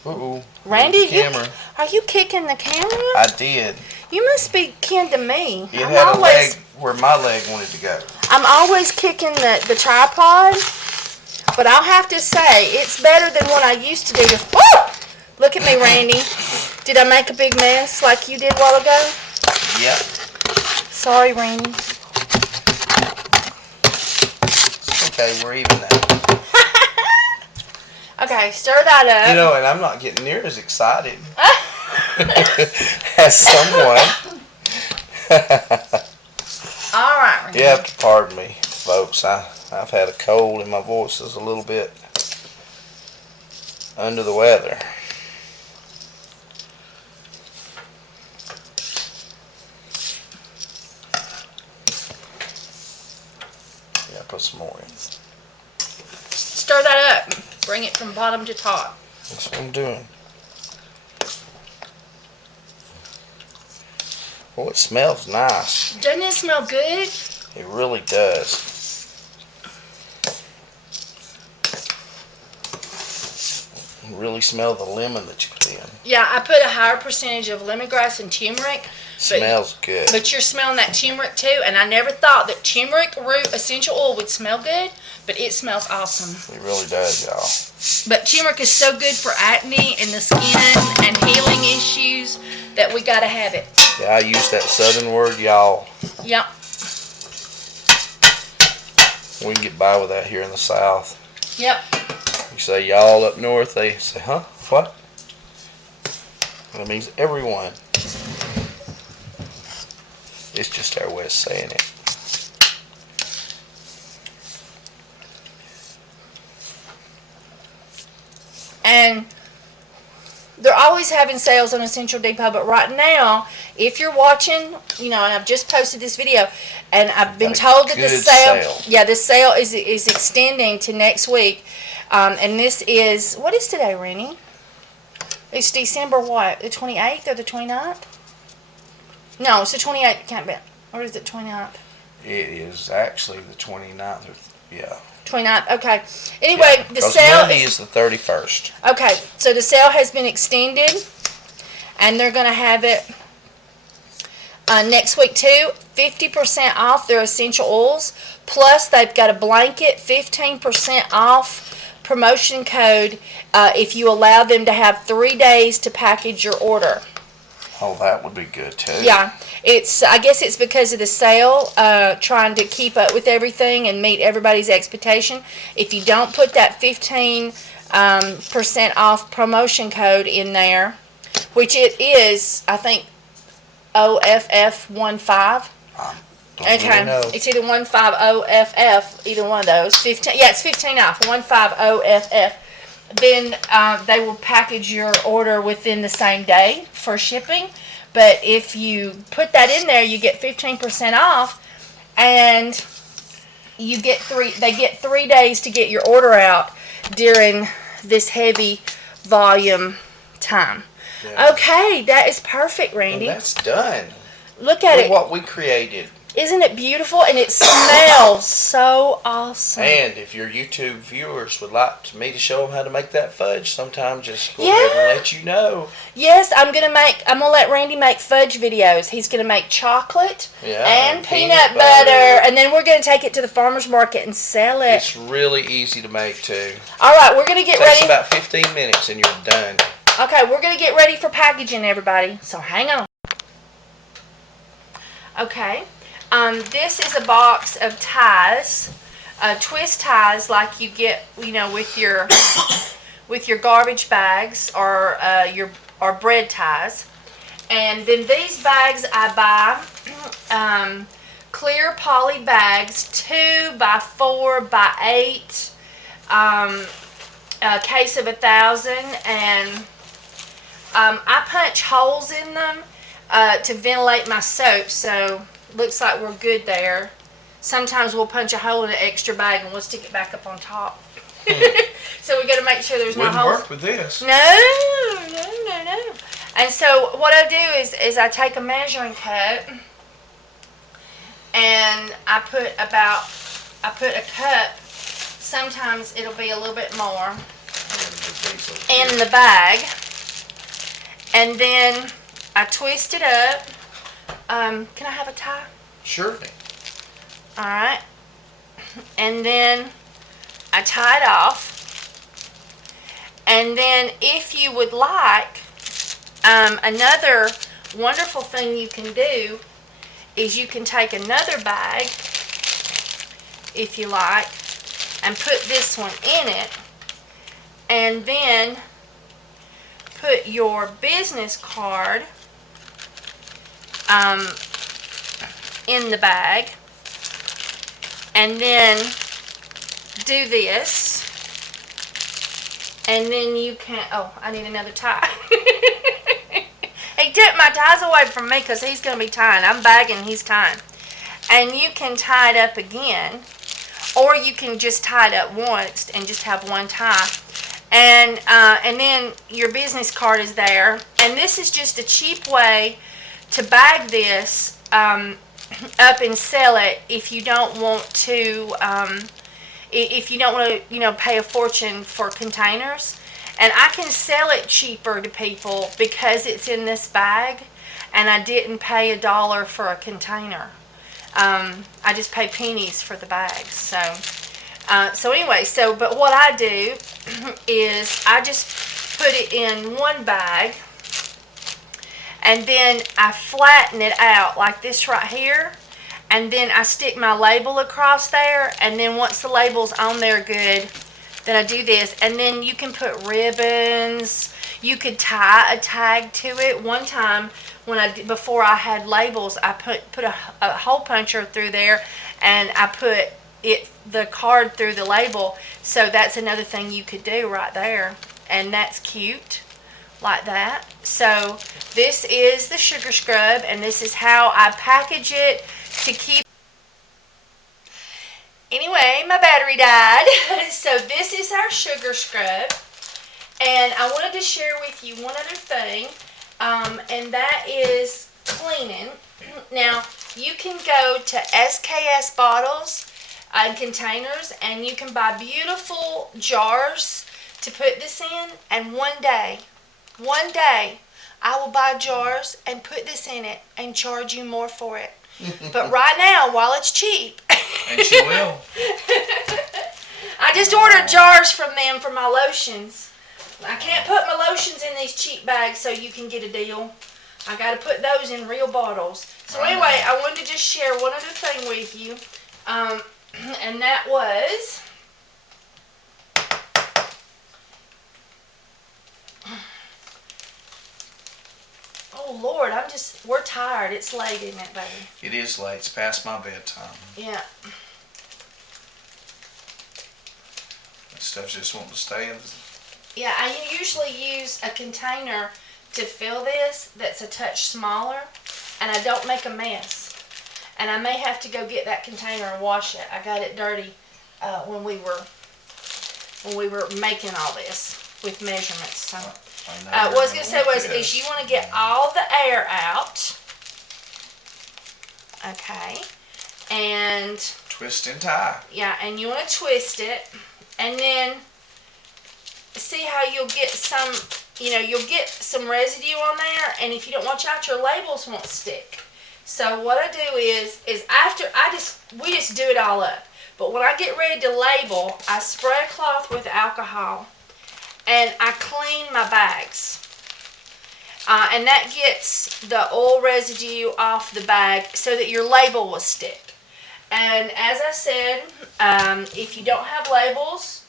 Uh-oh. Randy, camera. Are you kicking the camera? I did. You must be kin to me. It had a leg where my leg wanted to go. I'm always kicking the tripod, but I'll have to say, it's better than what I used to do. Woo! Look at me, Randy. Did I make a big mess like you did a while ago? Yep. Sorry, Randy. It's okay, we're even now. Okay, stir that up. You know, and I'm not getting near as excited as someone. All right, Randy. You have to pardon me, folks. I've had a cold and my voice is a little bit under the weather. Yeah, put some more in. Stir that up. Bring it from bottom to top. That's what I'm doing. Oh, it smells nice. Doesn't it smell good? It really does. You really smell the lemon that you put in. Yeah, I put a higher percentage of lemongrass and turmeric. Smells good. But you're smelling that turmeric too, and I never thought that turmeric root essential oil would smell good, but it smells awesome. It really does, y'all. But turmeric is so good for acne and the skin and healing issues that we gotta have it. Yeah, I use that southern word, y'all. Yep. We can get by with that here in the South. Yep. You say y'all up north, they say, huh? What? That means everyone. It's just our way of saying it. And they're always having sales on Essential Depot, but right now, if you're watching, you know, and I've just posted this video, and I've been told that the sale, yeah, this sale is extending to next week, and this is, what is today, Rennie? It's December what? The 28th or the 29th? No, it's the 28th. It can't be. Or is it 29th? It is actually the 29th. Yeah. 29th. Okay. Anyway, yeah, the sale Monday is the 31st. Okay, so the sale has been extended, and they're going to have it next week too. 50% off their essential oils. Plus, they've got a blanket 15% off promotion code if you allow them to have 3 days to package your order. Oh, that would be good too. Yeah, I guess it's because of the sale, trying to keep up with everything and meet everybody's expectation. If you don't put that 15% off promotion code in there, which it is, I think, OFF15. Okay, it's either 15OFF, either one of those. 15. Yeah, it's 15 off. 15OFF. Then they will package your order within the same day for shipping. But if you put that in there, you get 15% off, and you get they get 3 days to get your order out during this heavy volume time. Yeah. Okay, that is perfect, Randy. And that's done. Look at it. What we created. Isn't it beautiful? And it smells so awesome. And if your YouTube viewers would like me to show them how to make that fudge sometime, just go ahead and let you know. Yes, I'm gonna let Randy make fudge videos. He's gonna make chocolate and peanut butter, and then we're gonna take it to the farmer's market and sell it. It's really easy to make too. All right, we're gonna get ready. It takes about 15 minutes and you're done. Okay, we're gonna get ready for packaging, everybody. So hang on. Okay. This is a box of ties, twist ties like you get, you know, with your garbage bags or bread ties. And then these bags I buy clear poly bags, 2 by 4 by 8, a case of 1,000, and I punch holes in them to ventilate my soap, so looks like we're good there. Sometimes we'll punch a hole in an extra bag and we'll stick it back up on top. So we got to make sure there's no Wouldn't holes. work with this. No. And so what I do is I take a measuring cup and I put a cup. Sometimes it'll be a little bit more in the bag, and then I twist it up. Can I have a tie? Sure. All right. And then I tie it off. And then if you would like, another wonderful thing you can do is you can take another bag, if you like, and put this one in it, and then put your business card in the bag, and then do this, and then you can, oh, I need another tie. He took my ties away from me because he's going to be tying. I'm bagging, he's tying. And you can tie it up again, or you can just tie it up once and just have one tie. And then your business card is there. And this is just a cheap way to bag this up and sell it if you don't want to pay a fortune for containers. And I can sell it cheaper to people because it's in this bag, and I didn't pay $1 for a container. I just pay pennies for the bags. So anyway, but what I do is I just put it in one bag, and then I flatten it out like this right here, and then I stick my label across there, and then once the label's on there good, then I do this, and then you can put ribbons. You could tie a tag to it. One time before I had labels, I put a hole puncher through there, and I put the card through the label. So that's another thing you could do right there, and that's cute, like that. So this is the sugar scrub, and this is how I package it to keep. Anyway, my battery died. So this is our sugar scrub, and I wanted to share with you one other thing, and that is cleaning. Now, you can go to SKS bottles and containers, and you can buy beautiful jars to put this in, and one day, I will buy jars and put this in it and charge you more for it. But right now, while it's cheap. And she will. I just ordered jars from them for my lotions. I can't put my lotions in these cheap bags so you can get a deal. I got to put those in real bottles. So anyway, I wanted to just share one other thing with you. And that was... Oh, Lord, we're tired. It's late, isn't it, baby? It is late. It's past my bedtime. Yeah. That stuff's just wanting to stay in. Yeah, I usually use a container to fill this that's a touch smaller, and I don't make a mess. And I may have to go get that container and wash it. I got it dirty when we were making all this with measurements. So. What I was going to say is you want to get all the air out. Okay. And... twist and tie. Yeah, and you want to twist it. And then see how you'll get some residue on there. And if you don't watch out, your labels won't stick. So what I do is after we just do it all up. But when I get ready to label, I spray a cloth with alcohol. And I clean my bags. And that gets the oil residue off the bag so that your label will stick. And as I said, if you don't have labels,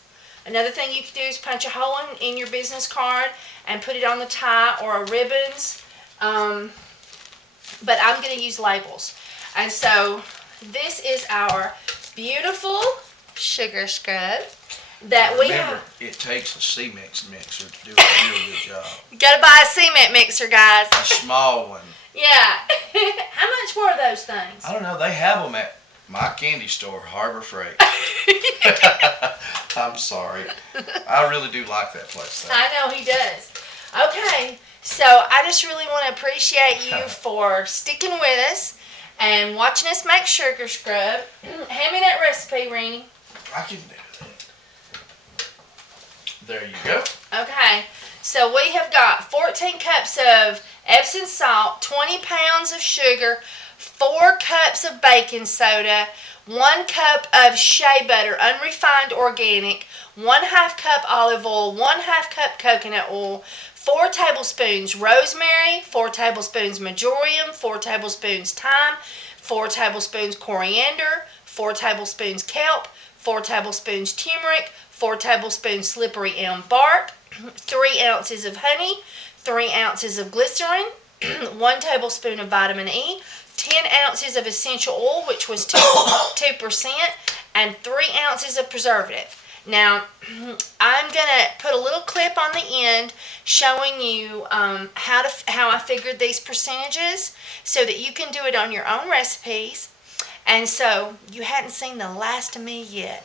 another thing you can do is punch a hole in your business card and put it on the tie or ribbons. But I'm going to use labels. And so this is our beautiful sugar scrub that we Remember, have. it takes a C-Mix mixer to do a real good job. You gotta buy a cement mixer, guys. A small one. Yeah. How much were those things? I don't know. They have them at my candy store, Harbor Freight. I'm sorry. I really do like that place, though. I know he does. Okay, so I just really want to appreciate you for sticking with us and watching us make sugar scrub. Hand me that recipe, Rennie. I can do that. There you go. Okay, so we have got 14 cups of Epsom salt, 20 pounds of sugar, 4 cups of baking soda, 1 cup of shea butter, unrefined organic, 1/2 cup olive oil, 1/2 cup coconut oil, 4 tablespoons rosemary, 4 tablespoons marjoram, 4 tablespoons thyme, 4 tablespoons coriander, 4 tablespoons kelp, 4 tablespoons turmeric, 4 tablespoons slippery elm bark, 3 ounces of honey, 3 ounces of glycerin, 1 tablespoon of vitamin E, 10 ounces of essential oil, which was 2%, and 3 ounces of preservative. Now, I'm going to put a little clip on the end showing you how I figured these percentages so that you can do it on your own recipes. And so, you hadn't seen the last of me yet.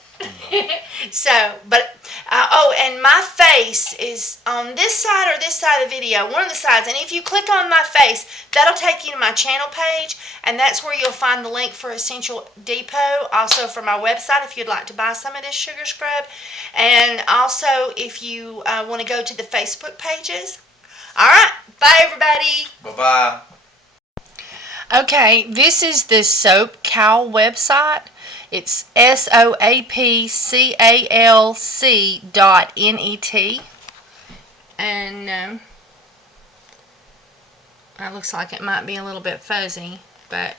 And my face is on this side or this side of the video, one of the sides. And if you click on my face, that'll take you to my channel page, and that's where you'll find the link for Essential Depot, also for my website if you'd like to buy some of this sugar scrub, and also if you want to go to the Facebook pages. All right, bye everybody. Bye-bye. Okay, this is the SoapCal website. It's SoapCalc.net. And that looks like it might be a little bit fuzzy, but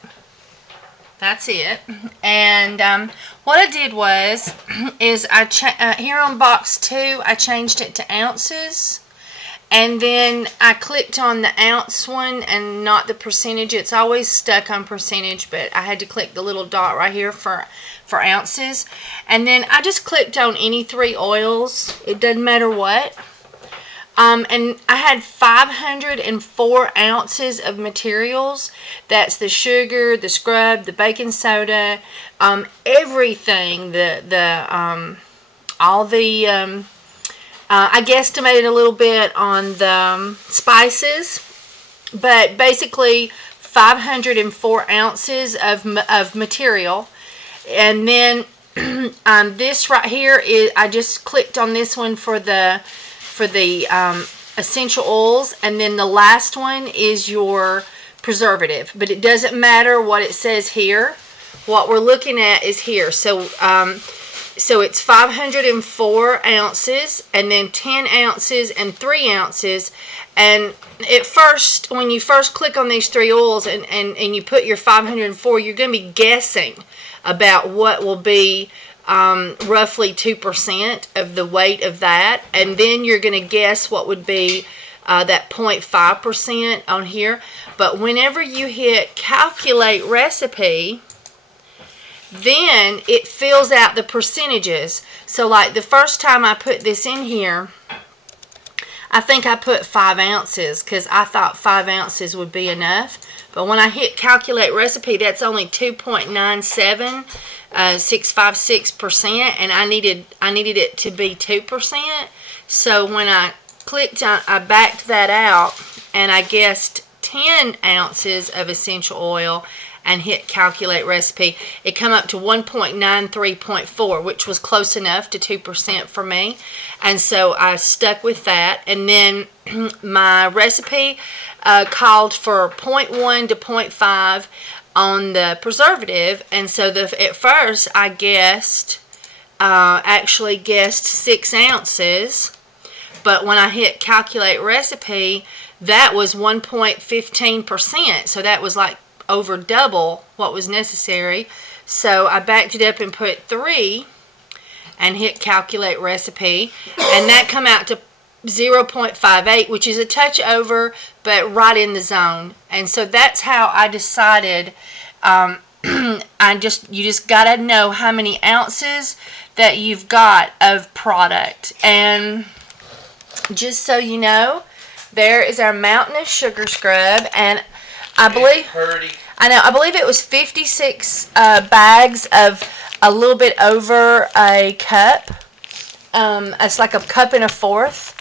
that's it. And what I did was, here on box 2, I changed it to ounces. And then I clicked on the ounce one and not the percentage. It's always stuck on percentage, but I had to click the little dot right here for ounces. And then I just clicked on any 3 oils. It doesn't matter what. And I had 504 ounces of materials. That's the sugar, the scrub, the baking soda, everything. I guesstimated a little bit on the spices, but basically 504 ounces of material. And then this right here is, I just clicked on this one for the essential oils, and then the last one is your preservative. But it doesn't matter what it says here. What we're looking at is here. So it's 504 ounces, and then 10 ounces and 3 ounces. And at first, when you first click on these 3 oils and you put your 504, you're going to be guessing about what will be roughly 2% of the weight of that. And then you're going to guess what would be that 0.5% on here. But whenever you hit calculate recipe, then it fills out the percentages. So like the first time I put this in here, I think I put 5 ounces because I thought 5 ounces would be enough. But when I hit calculate recipe, that's only 2.97656%, and I needed it to be 2%. So when I clicked on, I backed that out, and I guessed 10 ounces of essential oil and hit calculate recipe. It come up to 1.93.4, which was close enough to 2% for me. And so I stuck with that. And then my recipe called for 0.1 to 0.5 on the preservative. And so at first I actually guessed 6 ounces. But when I hit calculate recipe, that was 1.15%. So that was like over double what was necessary. So I backed it up and put 3 and hit calculate recipe, and that come out to 0.58, which is a touch over but right in the zone. And so that's how I decided you just gotta know how many ounces that you've got of product. And just so you know, there is our Mountainous Sugar Scrub, and I believe it was 56 bags of a little bit over a cup. It's like a cup and a fourth,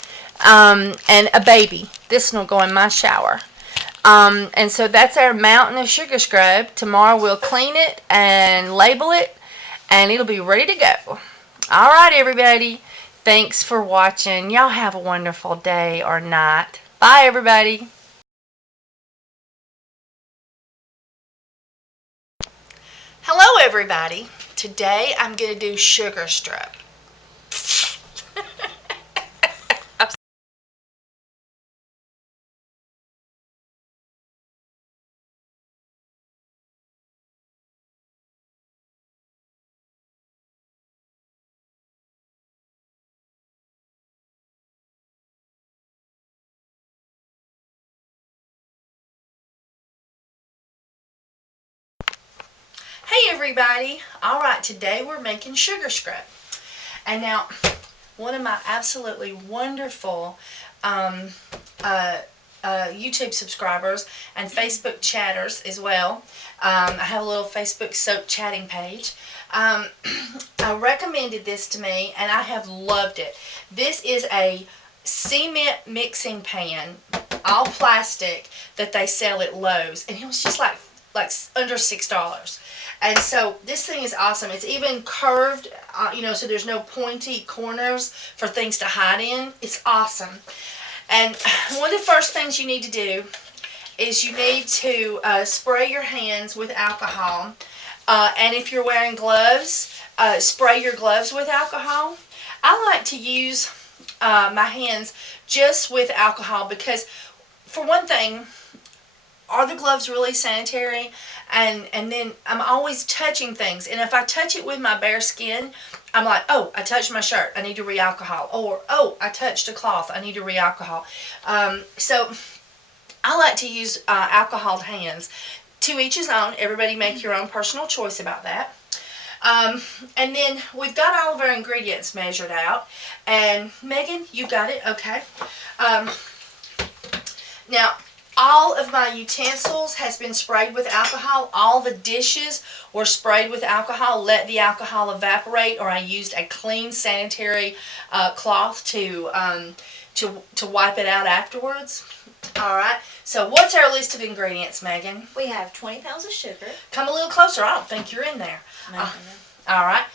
and a baby. This one will go in my shower. And so that's our Mountainous Sugar Scrub. Tomorrow we'll clean it and label it, and it'll be ready to go. All right, everybody. Thanks for watching. Y'all have a wonderful day or night. Bye, everybody. Hello, everybody. Today I'm going to do sugar scrub. Hey, everybody. All right, today we're making sugar scrub. And now, one of my absolutely wonderful YouTube subscribers and Facebook chatters as well. I have a little Facebook soap chatting page. Recommended this to me, and I have loved it. This is a cement mixing pan, all plastic, that they sell at Lowe's, and it was just like under $6. And so this thing is awesome. It's even curved, so there's no pointy corners for things to hide in. It's awesome. And one of the first things you need to do is you need to spray your hands with alcohol. And if you're wearing gloves, spray your gloves with alcohol. I like to use my hands just with alcohol because, for one thing, are the gloves really sanitary? And then I'm always touching things. And if I touch it with my bare skin, I'm like, oh, I touched my shirt. I need to re-alcohol. Or, oh, I touched a cloth. I need to re-alcohol. So I like to use alcoholed hands. To each his own. Everybody make your own personal choice about that. And then we've got all of our ingredients measured out. And Megan, you got it? Okay. Now, all of my utensils has been sprayed with alcohol. All the dishes were sprayed with alcohol. Let the alcohol evaporate, or I used a clean sanitary cloth to wipe it out afterwards. All right. So what's our list of ingredients, Megan? We have 20 pounds of sugar. Come a little closer. I don't think you're in there. No. All right.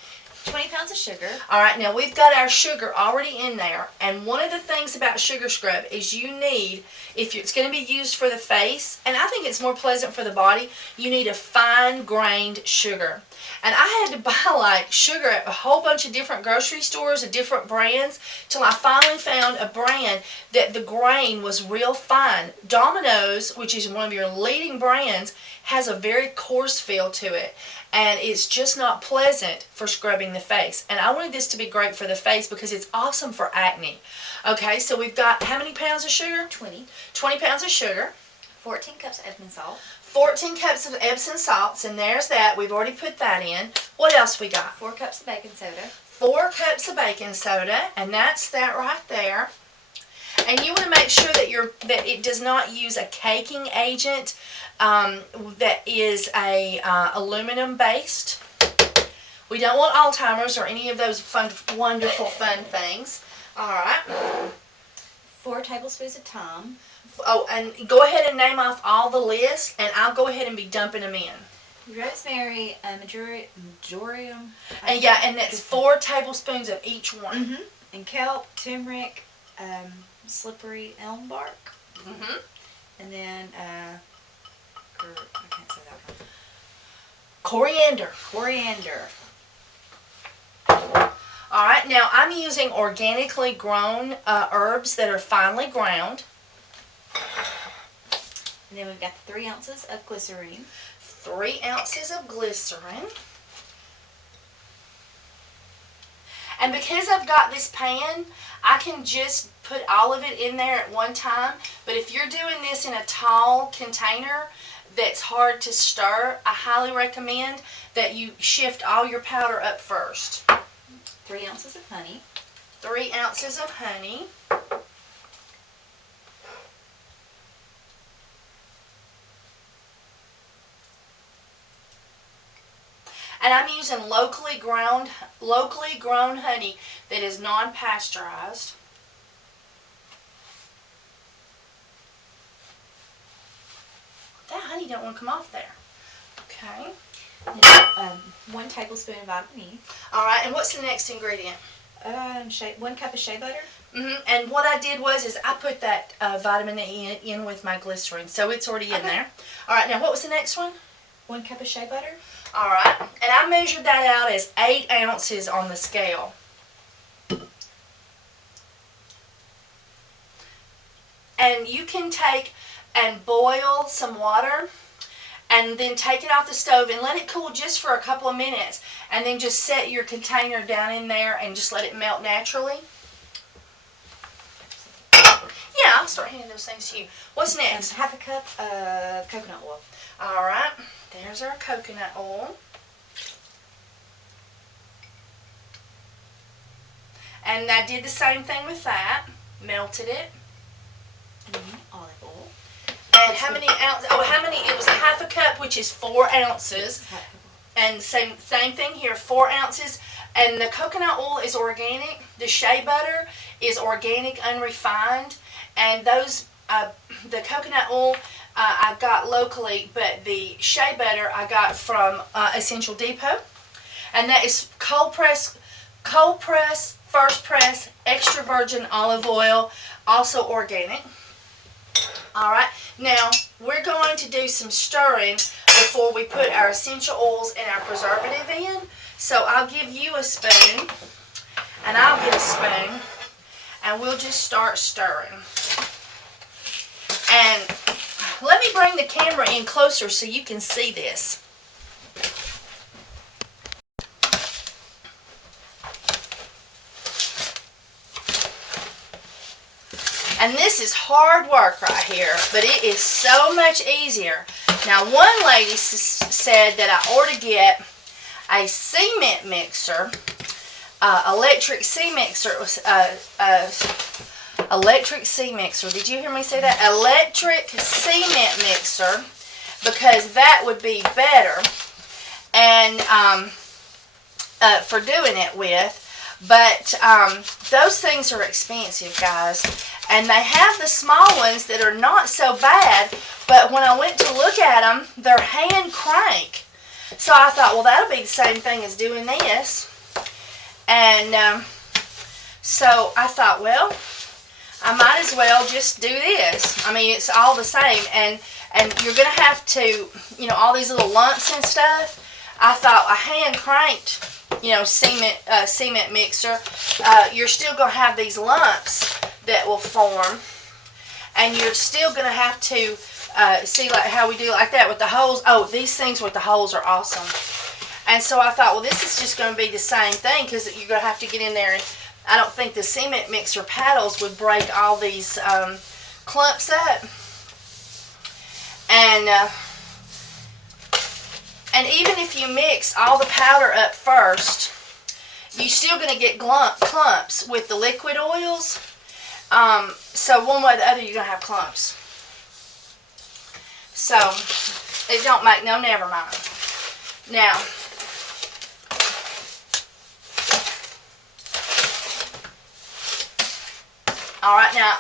20 pounds of sugar. All right, now we've got our sugar already in there, and one of the things about sugar scrub is you need, if it's going to be used for the face, and I think it's more pleasant for the body, you need a fine-grained sugar. And I had to buy like sugar at a whole bunch of different grocery stores of different brands till I finally found a brand that the grain was real fine. Domino's, which is one of your leading brands, has a very coarse feel to it, and it's just not pleasant for scrubbing the face. And I wanted this to be great for the face because it's awesome for acne. Okay, so we've got how many pounds of sugar? 20. 20 pounds of sugar. 14 cups of Epsom salt. 14 cups of Epsom salts, and there's that. We've already put that in. What else we got? 4 cups of baking soda. 4 cups of baking soda, and that's that right there. And you want to make sure that it does not use a caking agent that is a aluminum based. We don't want Alzheimer's or any of those wonderful fun things. All right. 4 tablespoons of thyme. Oh, and go ahead and name off all the list, and I'll go ahead and be dumping them in. Rosemary, marjoram. And yeah, and that's 4 tablespoons of each one. Mm-hmm. And kelp, turmeric, slippery elm bark. Mm-hmm. And then, I can't say that one. Coriander. Coriander. All right, now I'm using organically grown herbs that are finely ground. And then we've got 3 ounces of glycerine. 3 ounces of glycerin. And because I've got this pan, I can just put all of it in there at one time. But if you're doing this in a tall container, that's hard to stir, I highly recommend that you shift all your powder up first. 3 ounces of honey. 3 ounces of honey. And I'm using locally grown honey that is non-pasteurized. That honey don't want to come off there. Okay. And, 1 tablespoon of vitamin E. All right. And what's the next ingredient? 1 cup of shea butter. And what I did was I put that vitamin E in with my glycerin, so it's already in there. All right. Now what was the next one? 1 cup of shea butter. All right. And I measured that out as 8 ounces on the scale. And you can take and boil some water and then take it off the stove and let it cool just for a couple of minutes, and then just set your container down in there and just let it melt naturally. Yeah, I'll start handing those things to you. What's next? 1/2 cup of coconut oil. All right, there's our coconut oil. And I did the same thing with that. Melted it. Olive oil. And how many ounces? Oh, how many? It was 1/2 cup, which is 4 ounces. And same thing here, 4 ounces. And the coconut oil is organic. The shea butter is organic, unrefined. And those, the coconut oil I got locally, but the shea butter I got from Essential Depot. And that is cold press, first press, extra virgin olive oil, also organic. All right, now we're going to do some stirring before we put our essential oils and our preservative in. So I'll give you a spoon, and I'll get a spoon, and we'll just start stirring. And let me bring the camera in closer so you can see this. And this is hard work right here, but it is so much easier. Now, one lady said that I ought to get a cement mixer, electric cement mixer. Electric cement mixer. Did you hear me say that? Electric cement mixer, because that would be better, and for doing it with. But those things are expensive, guys. And they have the small ones that are not so bad, but when I went to look at them, they're hand crank. So I thought, well, that'll be the same thing as doing this. And so I thought, well, I might as well just do this. I mean, it's all the same. And you're going to have to, all these little lumps and stuff. I thought a hand cranked, cement mixer, you're still going to have these lumps that will form, and you're still going to have to see like how we do like that with the holes. Oh, these things with the holes are awesome. And so I thought, well, this is just going to be the same thing, because you're going to have to get in there, and I don't think the cement mixer paddles would break all these clumps up. And even if you mix all the powder up first, you're still going to get clumps with the liquid oils. So one way or the other, you're going to have clumps. So it don't make, no, never mind. Now, all right, now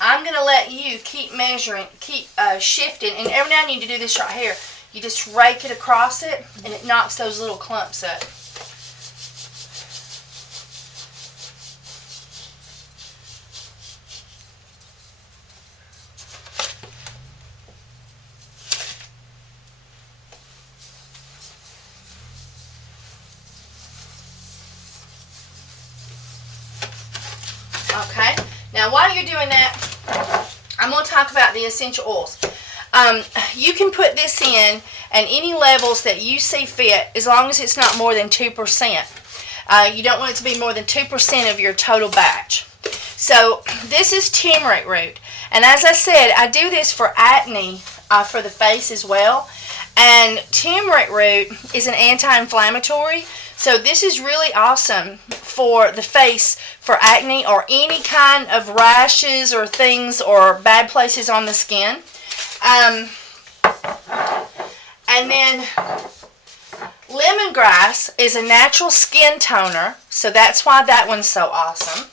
I'm going to let you keep measuring, keep shifting, and every now and then you do this right here. You just rake it across it, and it knocks those little clumps up. Okay, now while you're doing that, I'm going to talk about the essential oils. You can put this in at any levels that you see fit, as long as it's not more than 2%. You don't want it to be more than 2% of your total batch. So this is turmeric root, and as I said, I do this for acne for the face as well. And turmeric root is an anti-inflammatory, so this is really awesome for the face for acne or any kind of rashes or things or bad places on the skin. And then lemongrass is a natural skin toner, so that's why that one's so awesome.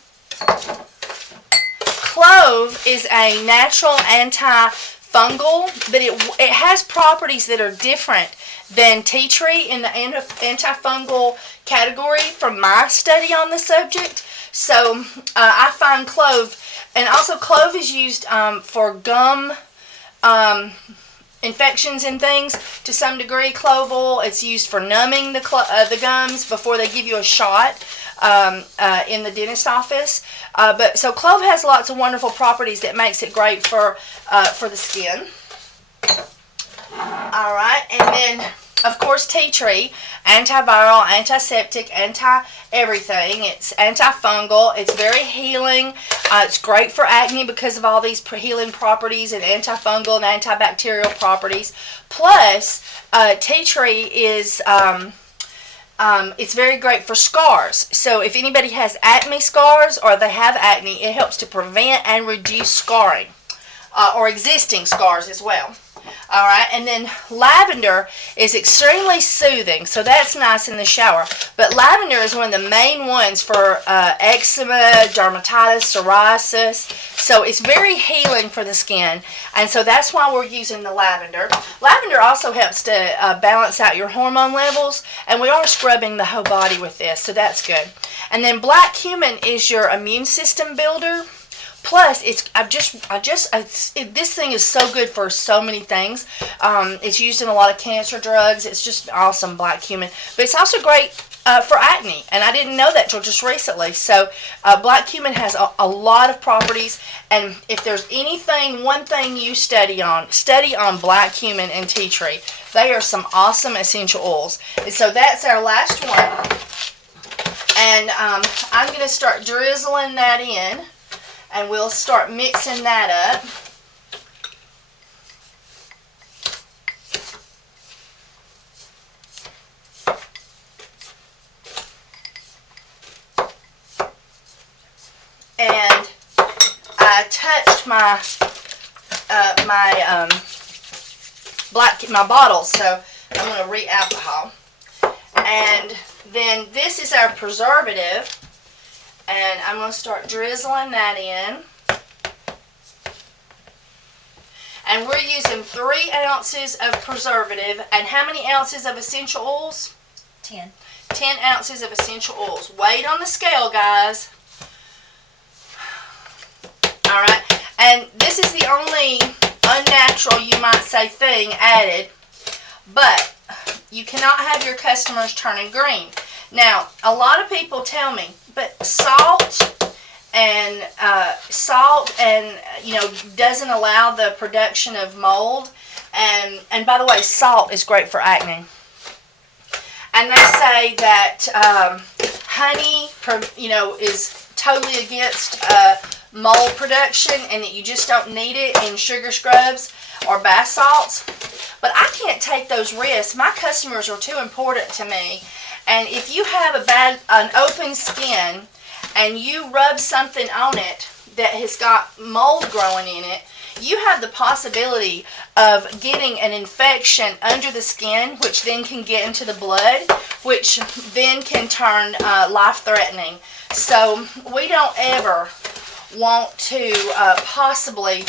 Clove is a natural antifungal, but it has properties that are different than tea tree in the antifungal category from my study on the subject. So I find clove, and also clove is used for gum infections and things to some degree. Clove oil, it's used for numbing the gums before they give you a shot in the dentist office. So clove has lots of wonderful properties that makes it great for the skin. All right, and then of course tea tree, antiviral, antiseptic, anti-everything. It's antifungal. It's very healing. It's great for acne because of all these healing properties and antifungal and antibacterial properties. Plus, tea tree is it's very great for scars. So if anybody has acne scars or they have acne, it helps to prevent and reduce scarring or existing scars as well. All right, and then lavender is extremely soothing, so that's nice in the shower. But lavender is one of the main ones for eczema, dermatitis, psoriasis. So it's very healing for the skin, and so that's why we're using the lavender. Lavender also helps to balance out your hormone levels, and we are scrubbing the whole body with this, so that's good. And then black cumin is your immune system builder. Plus, this thing is so good for so many things. It's used in a lot of cancer drugs. It's just awesome, black cumin. But it's also great for acne, and I didn't know that till just recently. So, black cumin has a lot of properties, and if there's one thing you study on black cumin and tea tree. They are some awesome essential oils. And so that's our last one. And I'm going to start drizzling that in. And we'll start mixing that up. And I touched my bottles, so I'm going to re-alcohol. And then this is our preservative. And I'm going to start drizzling that in. And we're using 3 ounces of preservative. And how many ounces of essential oils? 10. 10 ounces of essential oils. Weight on the scale, guys. Alright. And this is the only unnatural, you might say, thing added. But you cannot have your customers turning green. Now, a lot of people tell me, but salt and doesn't allow the production of mold. And by the way, salt is great for acne. And they say that honey, is totally against mold production, and that you just don't need it in sugar scrubs or bath salts. But I can't take those risks. My customers are too important to me. And if you have an open skin and you rub something on it that has got mold growing in it, you have the possibility of getting an infection under the skin, which then can get into the blood, which then can turn life-threatening. So we don't ever want to possibly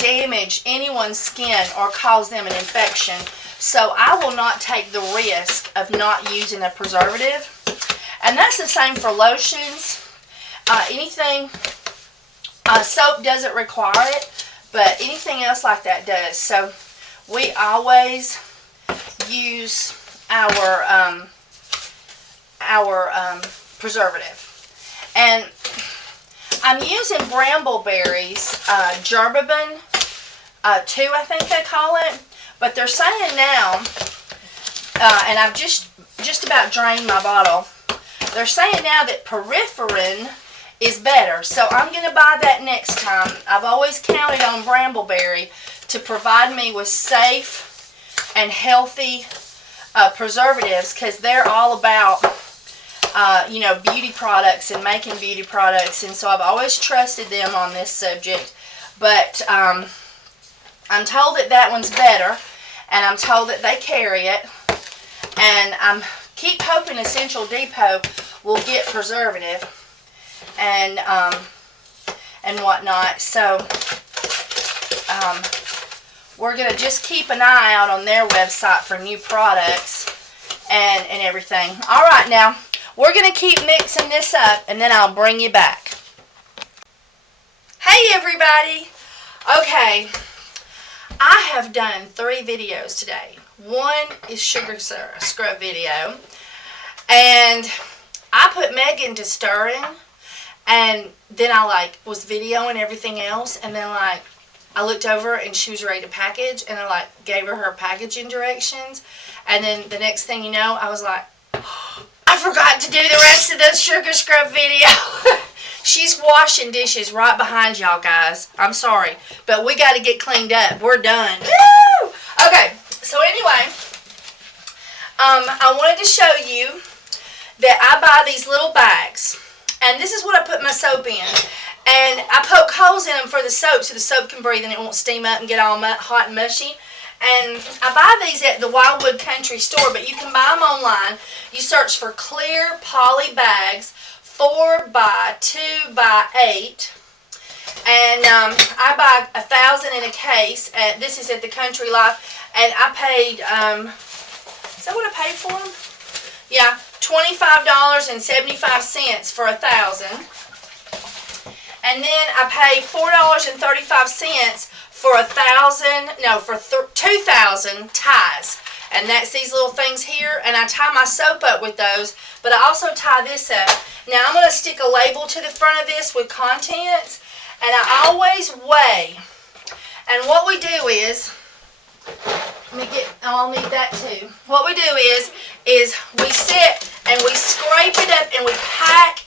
damage anyone's skin or cause them an infection. So I will not take the risk of not using a preservative. And that's the same for lotions. Soap doesn't require it, but anything else like that does. So we always use our preservative. And I'm using Brambleberries, Germaben 2, I think they call it. But they're saying now, and I've just about drained my bottle, they're saying now that Peripherin is better. So I'm going to buy that next time. I've always counted on Brambleberry to provide me with safe and healthy preservatives, because they're all about beauty products and making beauty products, and so I've always trusted them on this subject. But I'm told that that one's better, and I'm told that they carry it, and I'm keep hoping Essential Depot will get preservative and whatnot. So we're gonna just keep an eye out on their website for new products and everything. All right, now we're going to keep mixing this up, and then I'll bring you back. Hey, everybody. Okay, I have done 3 videos today. One is sugar scrub video, and I put Megan to stirring, and then I was videoing everything else, and then I looked over and she was ready to package, and I gave her packaging directions, and then the next thing you know, I was like, I forgot to do the rest of the sugar scrub video. She's washing dishes right behind y'all, guys. I'm sorry, but we got to get cleaned up. We're done. Woo! Okay, so anyway, I wanted to show you that I buy these little bags, and this is what I put my soap in. And I poke holes in them for the soap so the soap can breathe and it won't steam up and get all hot and mushy. And I buy these at the Wildwood Country Store, but you can buy them online. You search for clear poly bags, 4 by 2 by 8. And I buy 1,000 in a case. This is at the Country Life. And I paid, is that what I paid for them? Yeah, $25.75 for 1,000. And then I paid $4.35 for 2,000 ties. And that's these little things here, and I tie my soap up with those, but I also tie this up. Now I'm going to stick a label to the front of this with contents, and I always weigh. And what we do is, I'll need that too. What we do is we sit and we scrape it up and we pack,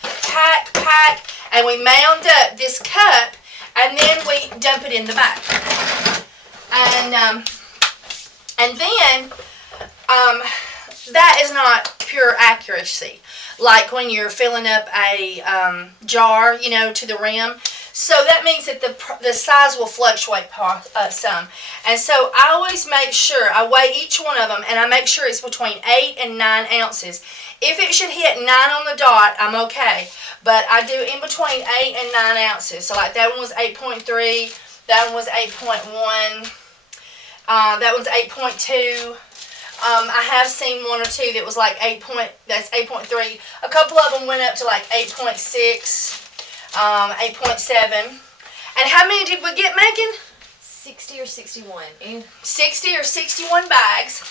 and we mound up this cup, and then we dump it in the bag. And then that is not pure accuracy, like when you're filling up a jar, to the rim. So that means that the size will fluctuate some. And so I always make sure, I weigh each one of them, and I make sure it's between 8 and 9 ounces. If it should hit 9 on the dot, I'm okay. But I do in between 8 and 9 ounces. So like that one was 8.3, that one was 8.1, that one's 8.2. I have seen 1 or 2 that was like that's 8.3. A couple of them went up to like 8.6, 8.7. And how many did we get, Megan? 60 or 61. 60 or 61 bags.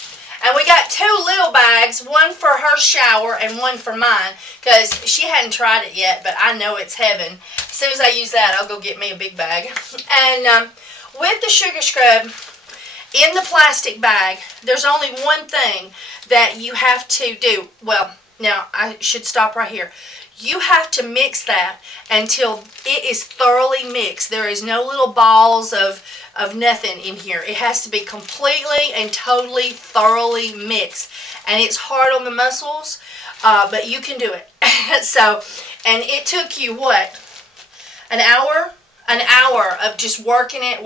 And we got 2 little bags, one for her shower and one for mine, because she hadn't tried it yet, but I know it's heaven. As soon as I use that, I'll go get me a big bag. And with the sugar scrub, in the plastic bag, there's only one thing that you have to do. Well, now, I should stop right here. You have to mix that until it is thoroughly mixed. There is no little balls of nothing in here. It has to be completely and totally thoroughly mixed. And it's hard on the muscles, but you can do it. So, and it took you, what, an hour? An hour of just working it.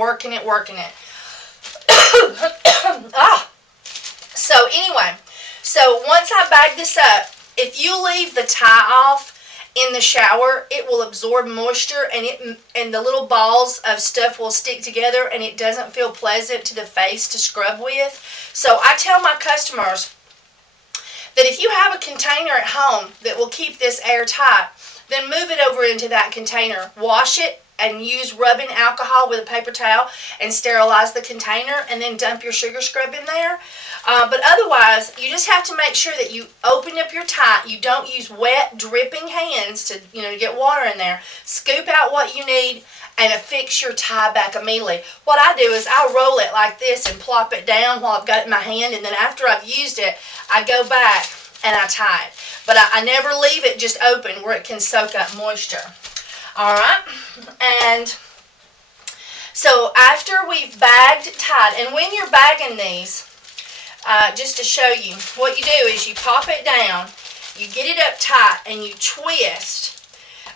So anyway, so once I bag this up, if you leave the tie off in the shower, it will absorb moisture, and the little balls of stuff will stick together, and it doesn't feel pleasant to the face to scrub with. So I tell my customers that if you have a container at home that will keep this airtight, then move it over into that container, wash it, and use rubbing alcohol with a paper towel and sterilize the container, and then dump your sugar scrub in there. But otherwise, you just have to make sure that you open up your tie. You don't use wet, dripping hands to get water in there. Scoop out what you need and affix your tie back immediately. What I do is I'll roll it like this and plop it down while I've got it in my hand, and then after I've used it, I go back and I tie it. But I never leave it just open where it can soak up moisture. Alright, and So after we've bagged tight, and when you're bagging these, just to show you, what you do is you pop it down, you get it up tight, and you twist,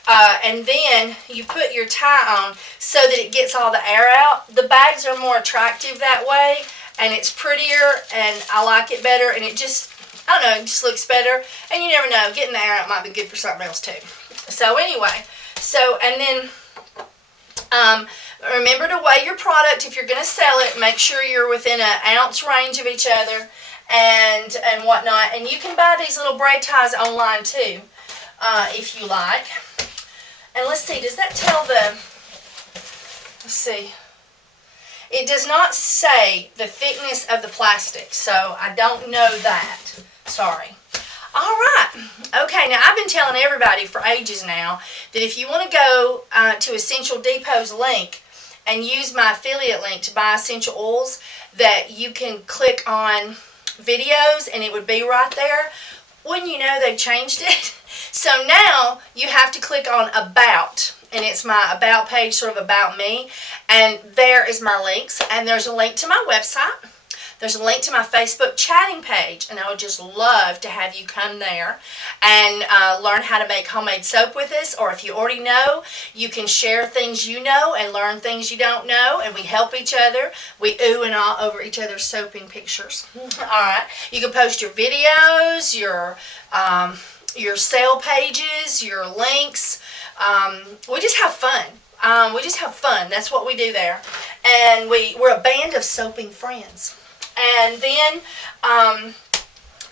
and then you put your tie on so that it gets all the air out. The bags are more attractive that way, and it's prettier, and I like it better, and it just, I don't know, it just looks better. And you never know, getting the air out might be good for something else too. So anyway, and then remember to weigh your product if you're going to sell it. Make sure you're within an ounce range of each other and whatnot. And you can buy these little braid ties online too, if you like. And let's see, does that tell let's see. It does not say the thickness of the plastic, so I don't know that. Sorry. All right. Okay, now I've been telling everybody for ages now that if you want to go to Essential Depot's link and use my affiliate link to buy essential oils, that you can click on videos and it would be right there. Wouldn't you know they've changed it? So now you have to click on About, and it's my About page, sort of about me, and there is my links, and there's a link to my website. There's a link to my Facebook chatting page, and I would just love to have you come there and learn how to make homemade soap with us. Or if you already know, you can share things you know and learn things you don't know, and we help each other. We ooh and ah over each other's soaping pictures. All right. You can post your videos, your sale pages, your links. We just have fun. That's what we do there. And we're a band of soaping friends. And then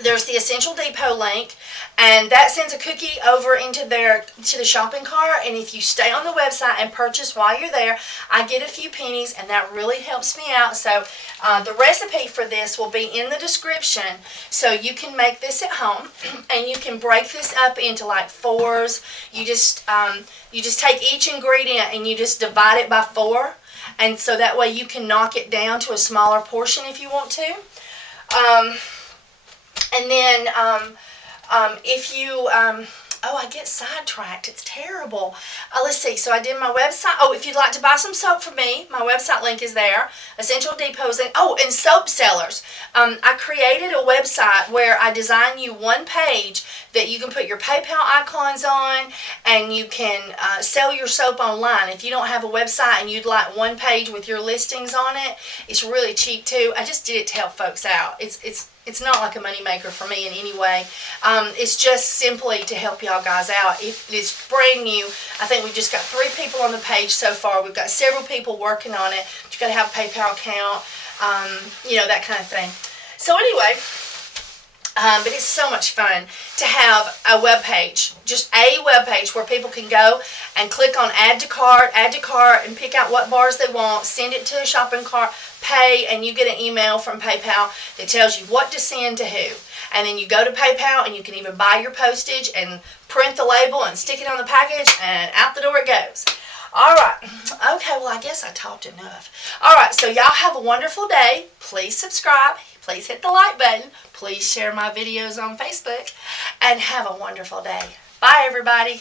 there's the Essential Depot link, and that sends a cookie over into to the shopping cart. And if you stay on the website and purchase while you're there, I get a few pennies, and that really helps me out. So the recipe for this will be in the description, so you can make this at home, and you can break this up into like fours. You just take each ingredient and you just divide it by 4. And so that way you can knock it down to a smaller portion if you want to. And then if you, I get sidetracked. It's terrible. Let's see. So I did my website. Oh, if you'd like to buy some soap from me, my website link is there. Essential Depot's link. Oh, and soap sellers. I created a website where I design you one page that you can put your PayPal icons on, and you can sell your soap online. If you don't have a website and you'd like one page with your listings on it, it's really cheap too. I just did it to help folks out. It's not like a moneymaker for me in any way. It's just simply to help y'all guys out. If it's brand new, I think we've just got 3 people on the page so far. We've got several people working on it. You've got to have a PayPal account, that kind of thing. So anyway, but it's so much fun to have a web page, just a web page where people can go and click on add to cart, and pick out what bars they want, send it to a shopping cart, pay, and you get an email from PayPal that tells you what to send to who. And then you go to PayPal, and you can even buy your postage and print the label and stick it on the package, and out the door it goes. All right. Okay, well, I guess I talked enough. All right, so y'all have a wonderful day. Please subscribe. Please hit the like button. Please share my videos on Facebook. And have a wonderful day. Bye, everybody.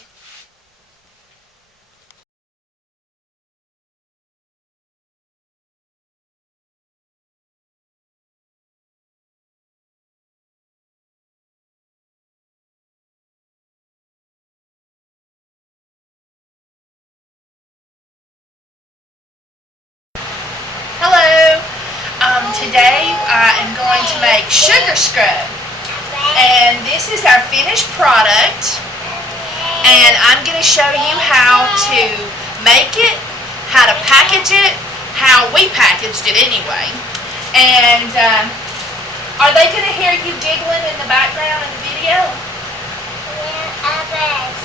Today I am going to make sugar scrub, and this is our finished product, and I'm going to show you how to make it, how to package it, how we packaged it anyway. And are they going to hear you giggling in the background of the video? Yeah, I bet.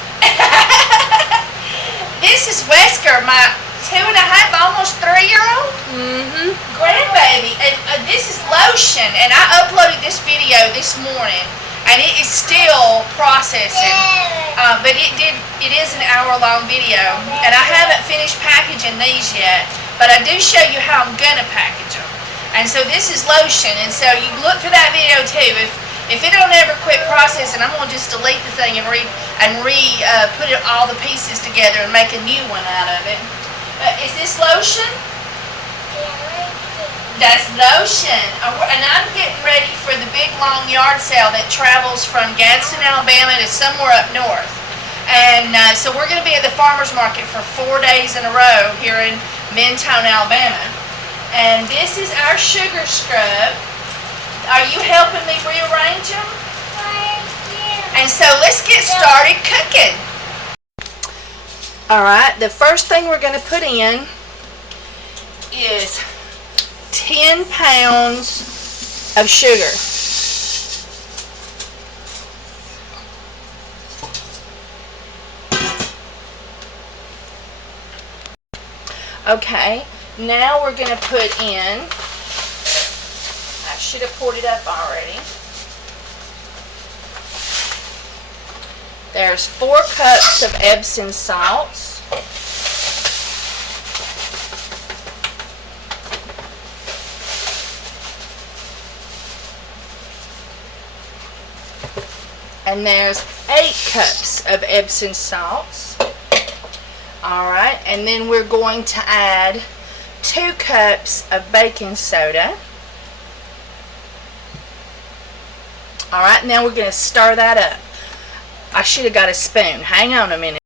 This is Wesker, my 2.5, almost 3-year-old grandbaby, and this is lotion, and I uploaded this video this morning, and it is still processing, but it is an hour-long video, and I haven't finished packaging these yet, but I do show you how I'm gonna package them. And so this is lotion, and so you look for that video too. If it don't ever quit processing, I'm gonna just delete the thing and put all the pieces together and make a new one out of it. Is this lotion? That's Lotion. And I'm getting ready for the big long yard sale that travels from Gadsden, Alabama to somewhere up north. And so we're going to be at the farmer's market for 4 days in a row here in Mentone, Alabama. And this is our sugar scrub. Are you helping me rearrange them? And so let's get started cooking. All right, the first thing we're going to put in is 10 pounds of sugar. Okay, now we're going to put in, I should have poured it up already. There's 4 cups of Epsom salts. And there's 8 cups of Epsom salts. Alright, and then we're going to add 2 cups of baking soda. Alright, now we're going to stir that up. I should have got a spoon. Hang on a minute.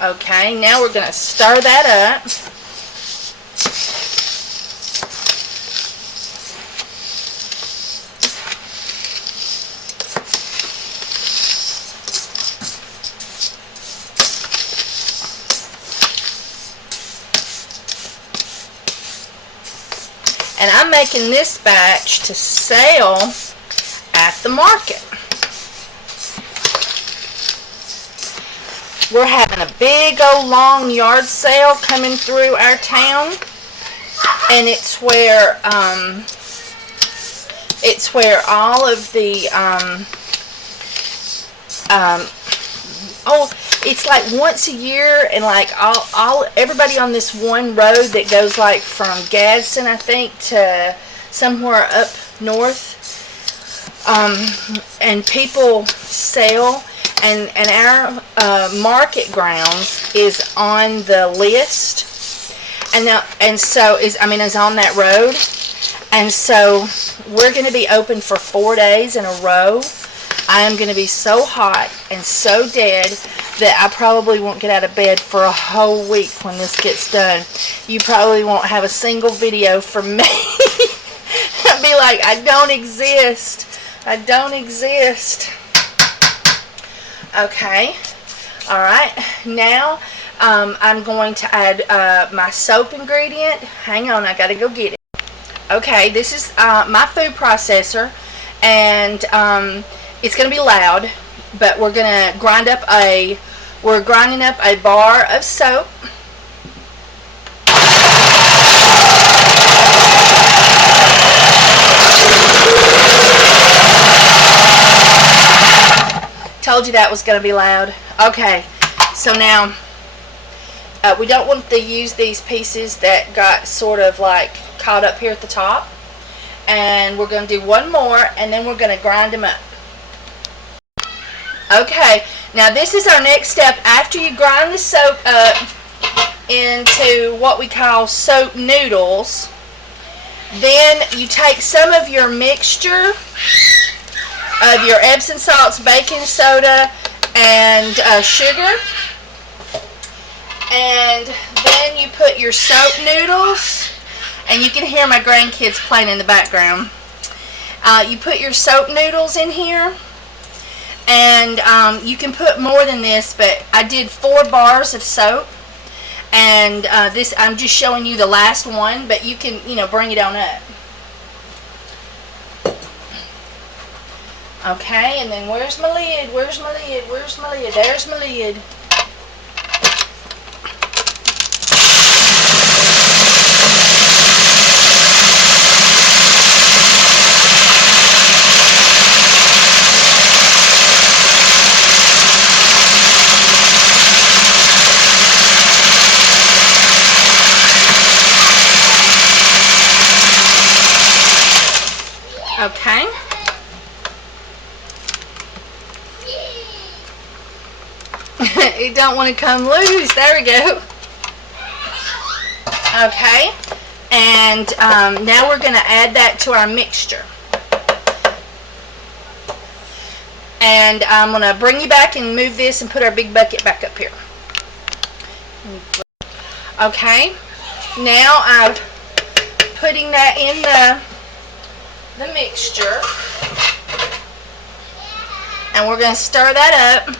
Okay, now we're going to stir that up. And I'm making this batch to sell at the market. We're having a big old long yard sale coming through our town, and it's where all of the it's like once a year, and like everybody on this one road that goes like from Gadsden, I think, to somewhere up north, and people sell. And our market grounds is on the list, is on that road, and so we're going to be open for 4 days in a row. I am going to be so hot and so dead that I probably won't get out of bed for a whole week when this gets done. You probably won't have a single video from me. I'll be like, I don't exist. I don't exist. Okay, alright, now I'm going to add my soap ingredient. Hang on, I gotta go get it. Okay, this is my food processor, and it's gonna be loud, but we're grinding up a bar of soap. Told you that was going to be loud. Okay, so now we don't want to use these pieces that got sort of like caught up here at the top, and we're going to do one more, and then we're going to grind them up. Okay, now this is our next step. After you grind the soap up into what we call soap noodles, then you take some of your mixture of your Epsom salts, baking soda, and sugar, and then you put your soap noodles, and you can hear my grandkids playing in the background. You put your soap noodles in here, and you can put more than this, but I did 4 bars of soap, and this I'm just showing you the last one, but you can bring it on up. Okay, and then where's my lid? Where's my lid? Where's my lid? There's my lid. Okay. It don't want to come loose. There we go. Okay. And now we're going to add that to our mixture. And I'm going to bring you back and move this and put our big bucket back up here. Okay, now I'm putting that in the mixture. And we're going to stir that up.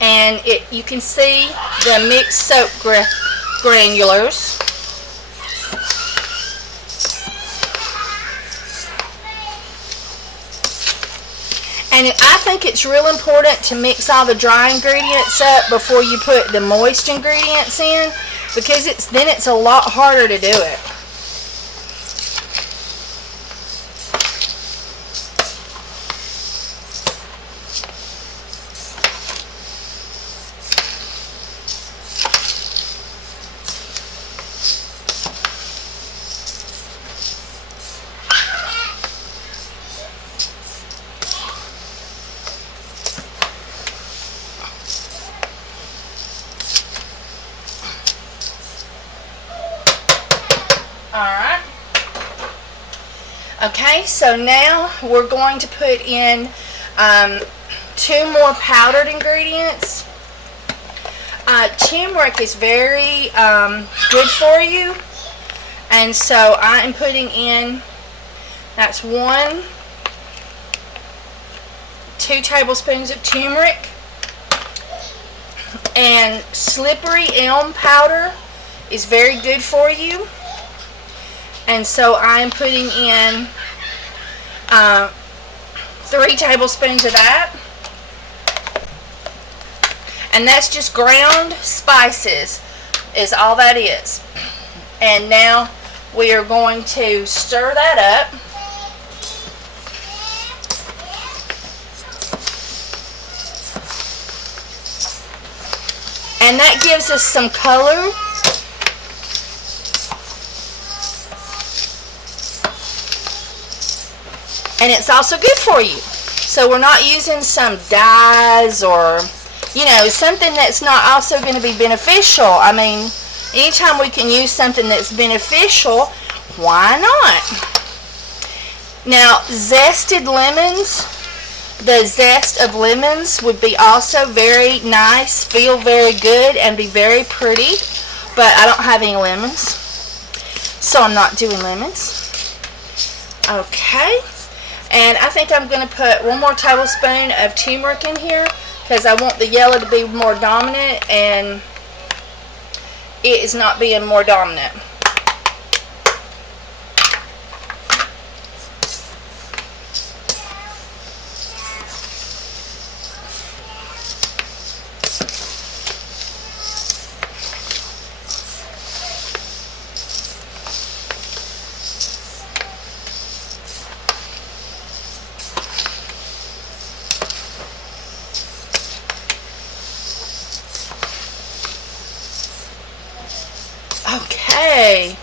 And you can see the mixed soap granulars. And I think it's real important to mix all the dry ingredients up before you put the moist ingredients in, because then it's a lot harder to do it. Alright. Okay, so now we're going to put in 2 more powdered ingredients. Turmeric is very good for you, and so I am putting in, that's 2 tablespoons of turmeric, and slippery elm powder is very good for you. And so I'm putting in 3 tablespoons of that. And that's just ground spices, is all that is. And now we are going to stir that up. And that gives us some color. And it's also good for you. So we're not using some dyes or, something that's not also going to be beneficial. I mean, anytime we can use something that's beneficial, why not? Now, zested lemons, the zest of lemons would be also very nice, feel very good, and be very pretty. But I don't have any lemons, so I'm not doing lemons. Okay. And I think I'm going to put 1 more tablespoon of turmeric in here, because I want the yellow to be more dominant, and it is not being more dominant. Okay,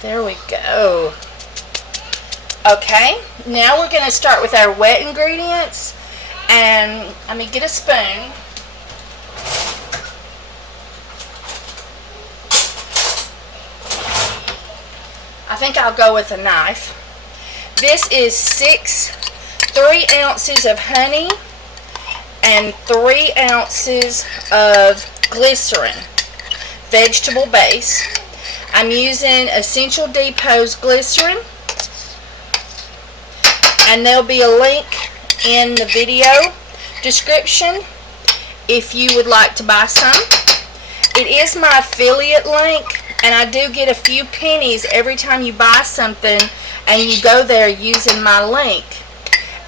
there we go. Okay, now we're going to start with our wet ingredients, and let me get a spoon. I think I'll go with a knife. This is 3 ounces of honey and 3 ounces of glycerin, vegetable base. I'm using Essential Depot's glycerin, and there'll be a link in the video description if you would like to buy some. It is my affiliate link, and I do get a few pennies every time you buy something and you go there using my link.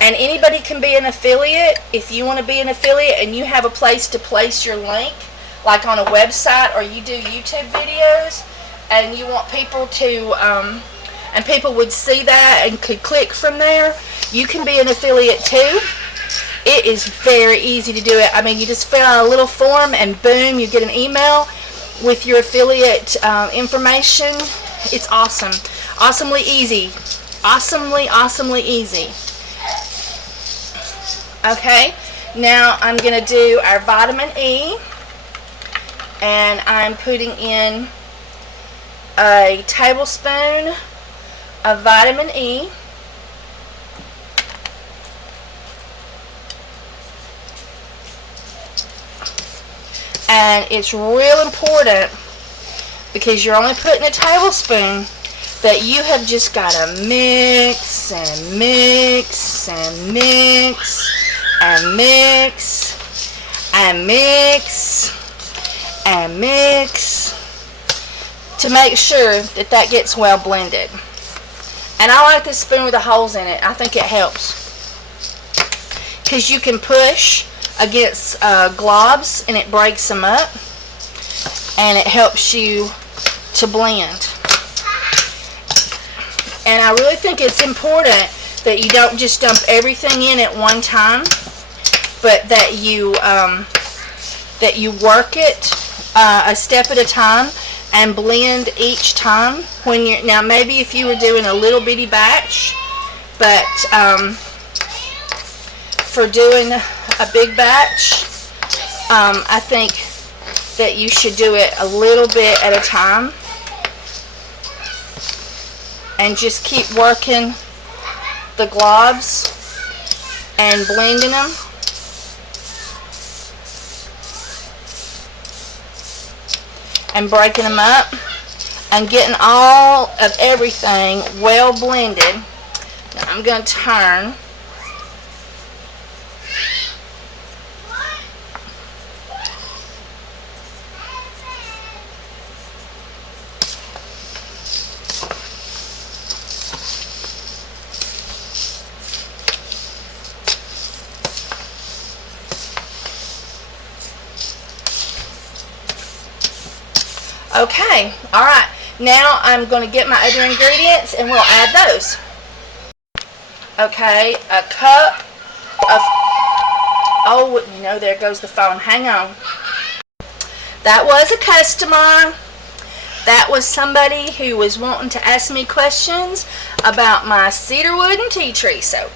And anybody can be an affiliate. If you want to be an affiliate and you have a place to place your link, like on a website, or you do YouTube videos and you want people to, and people would see that and could click from there, you can be an affiliate too. It is very easy to do it. I mean, you just fill out a little form and boom, you get an email with your affiliate information. It's awesome. Awesomely easy. Awesomely easy. Okay, now I'm going to do our vitamin E. And I'm putting in a tablespoon of vitamin E. And it's real important, because you're only putting a tablespoon, that you have just got to mix and mix and mix and mix and mix and mix to make sure that that gets well blended. And I like this spoon with the holes in it. I think it helps, because you can push against globs and it breaks them up, and it helps you to blend. And I really think it's important that you don't just dump everything in at one time, but that you work it a step at a time and blend each time. When you're, now maybe if you were doing a little bitty batch, but for doing a big batch, I think that you should do it a little bit at a time, and just keep working the globs and blending them. And breaking them up and getting all of everything well blended. Now I'm going to turn. Okay, alright, now I'm going to get my other ingredients and we'll add those. Okay, a cup of, oh, you know, there goes the phone, hang on. That was a customer. That was somebody who was wanting to ask me questions about my cedarwood and tea tree soap.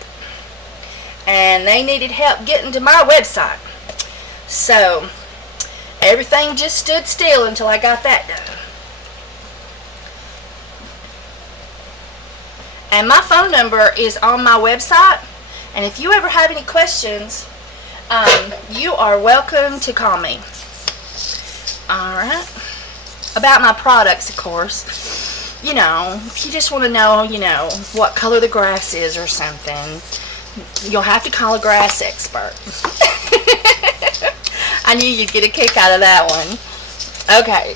And they needed help getting to my website. So, everything just stood still until I got that done. And my phone number is on my website. And if you ever have any questions, you are welcome to call me. Alright. About my products, of course. You know, if you just want to know, you know, what color the grass is or something, you'll have to call a grass expert. I knew you'd get a kick out of that one. Okay.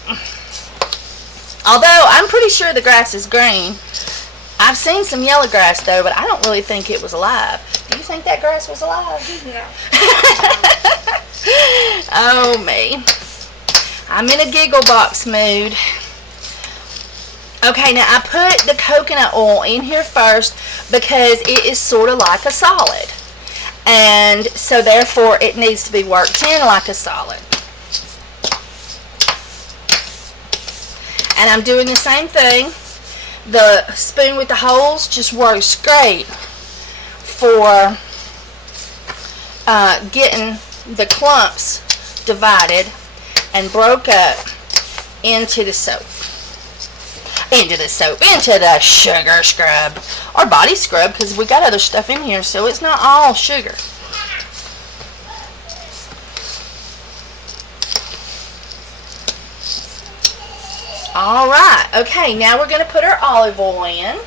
Although, I'm pretty sure the grass is green. I've seen some yellow grass, though, but I don't really think it was alive. Do you think that grass was alive? No. Oh, me. I'm in a giggle box mood. Okay, now I put the coconut oil in here first because it is sort of like a solid. And so therefore it needs to be worked in like a solid. And I'm doing the same thing. The spoon with the holes just works great for getting the clumps divided and broke up into the soap. Into the sugar scrub. Or body scrub, because we got other stuff in here, so it's not all sugar. Alright, okay, now we're going to put our olive oil in.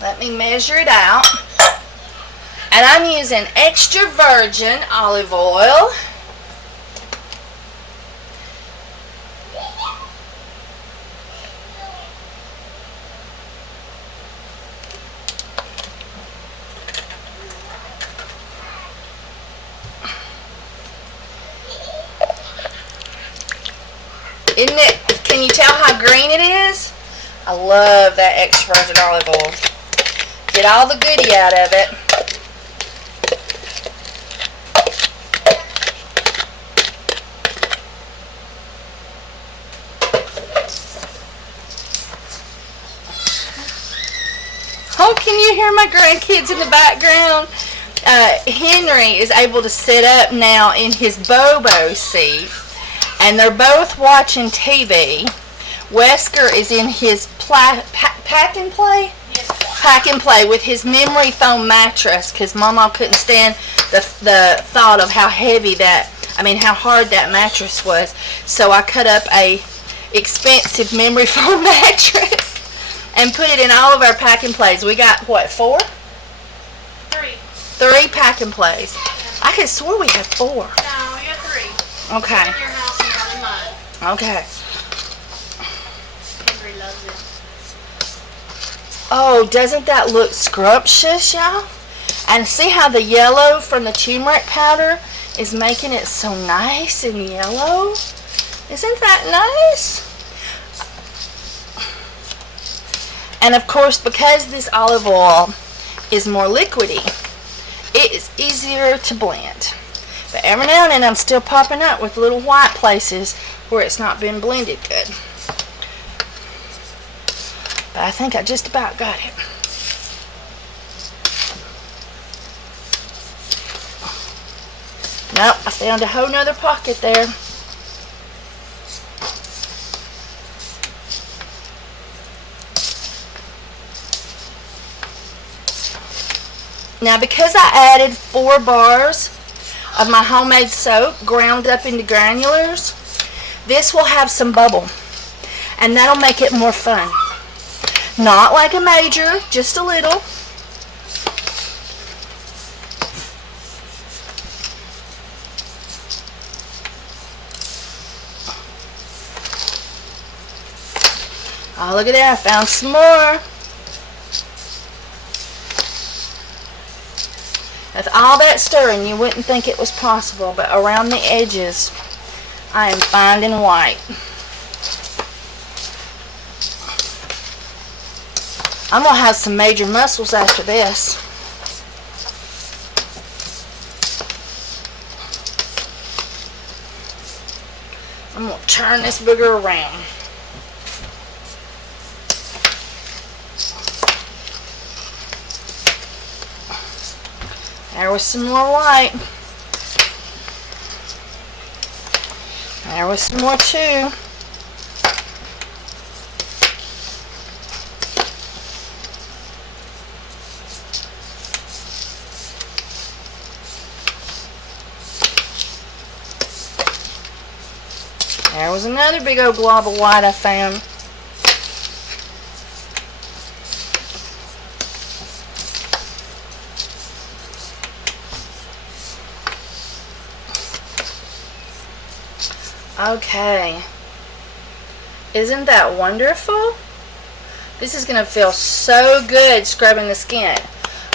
Let me measure it out. And I'm using extra virgin olive oil. Isn't it, can you tell how green it is? I love that extra virgin olive oil. Get all the goodie out of it. Oh, can you hear my grandkids in the background? Henry is able to sit up now in his Bobo seat, and they're both watching TV. Wesker is in his pack and play? Yes. Pack and play with his memory foam mattress, because Mama couldn't stand the thought of how heavy how hard that mattress was. So I cut up a expensive memory foam mattress and put it in all of our pack and plays. We got, what, 4? 3 pack and plays. I could swear we had 4. No, you have 3. Okay. In your house and one in mine. Okay. Henry loves it. Oh, doesn't that look scrumptious, y'all? And see how the yellow from the turmeric powder is making it so nice and yellow? Isn't that nice? And of course, because this olive oil is more liquidy, it is easier to blend. But every now and then I'm still popping up with little white places where it's not been blended good. But I think I just about got it. Nope, I found a whole nother pocket there. Now, because I added 4 bars of my homemade soap ground up into granulars, this will have some bubble, and that'll make it more fun. Not like a major, just a little. Oh, look at that, I found some more. With all that stirring, you wouldn't think it was possible, but around the edges, I am finding white. I'm going to have some major mussels after this. I'm going to turn this booger around. There was some more white. There was some more too. There was another big old glob of white I found. Okay. Isn't that wonderful? This is going to feel so good scrubbing the skin.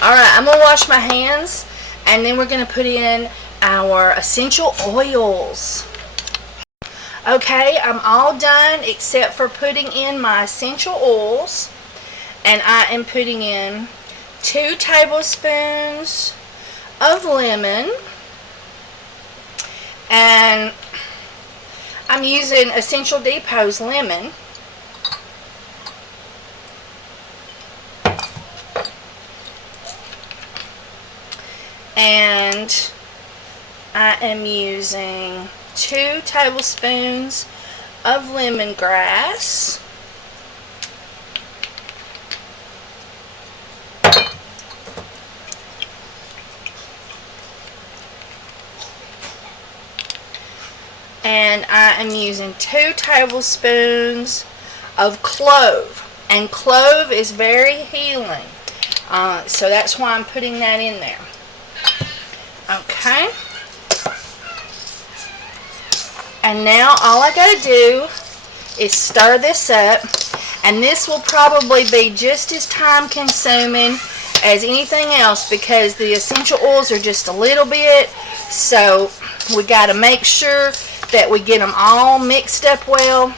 Alright, I'm going to wash my hands, and then we're going to put in our essential oils. Okay, I'm all done except for putting in my essential oils, and I am putting in 2 tablespoons of lemon, and I'm using Essential Depot's lemon. And I am using 2 tablespoons of lemongrass. And I am using 2 tablespoons of clove. And clove is very healing. So that's why I'm putting that in there. Okay. And now all I gotta do is stir this up. And this will probably be just as time consuming as anything else because the essential oils are just a little bit. So we gotta make sure that we get them all mixed up well.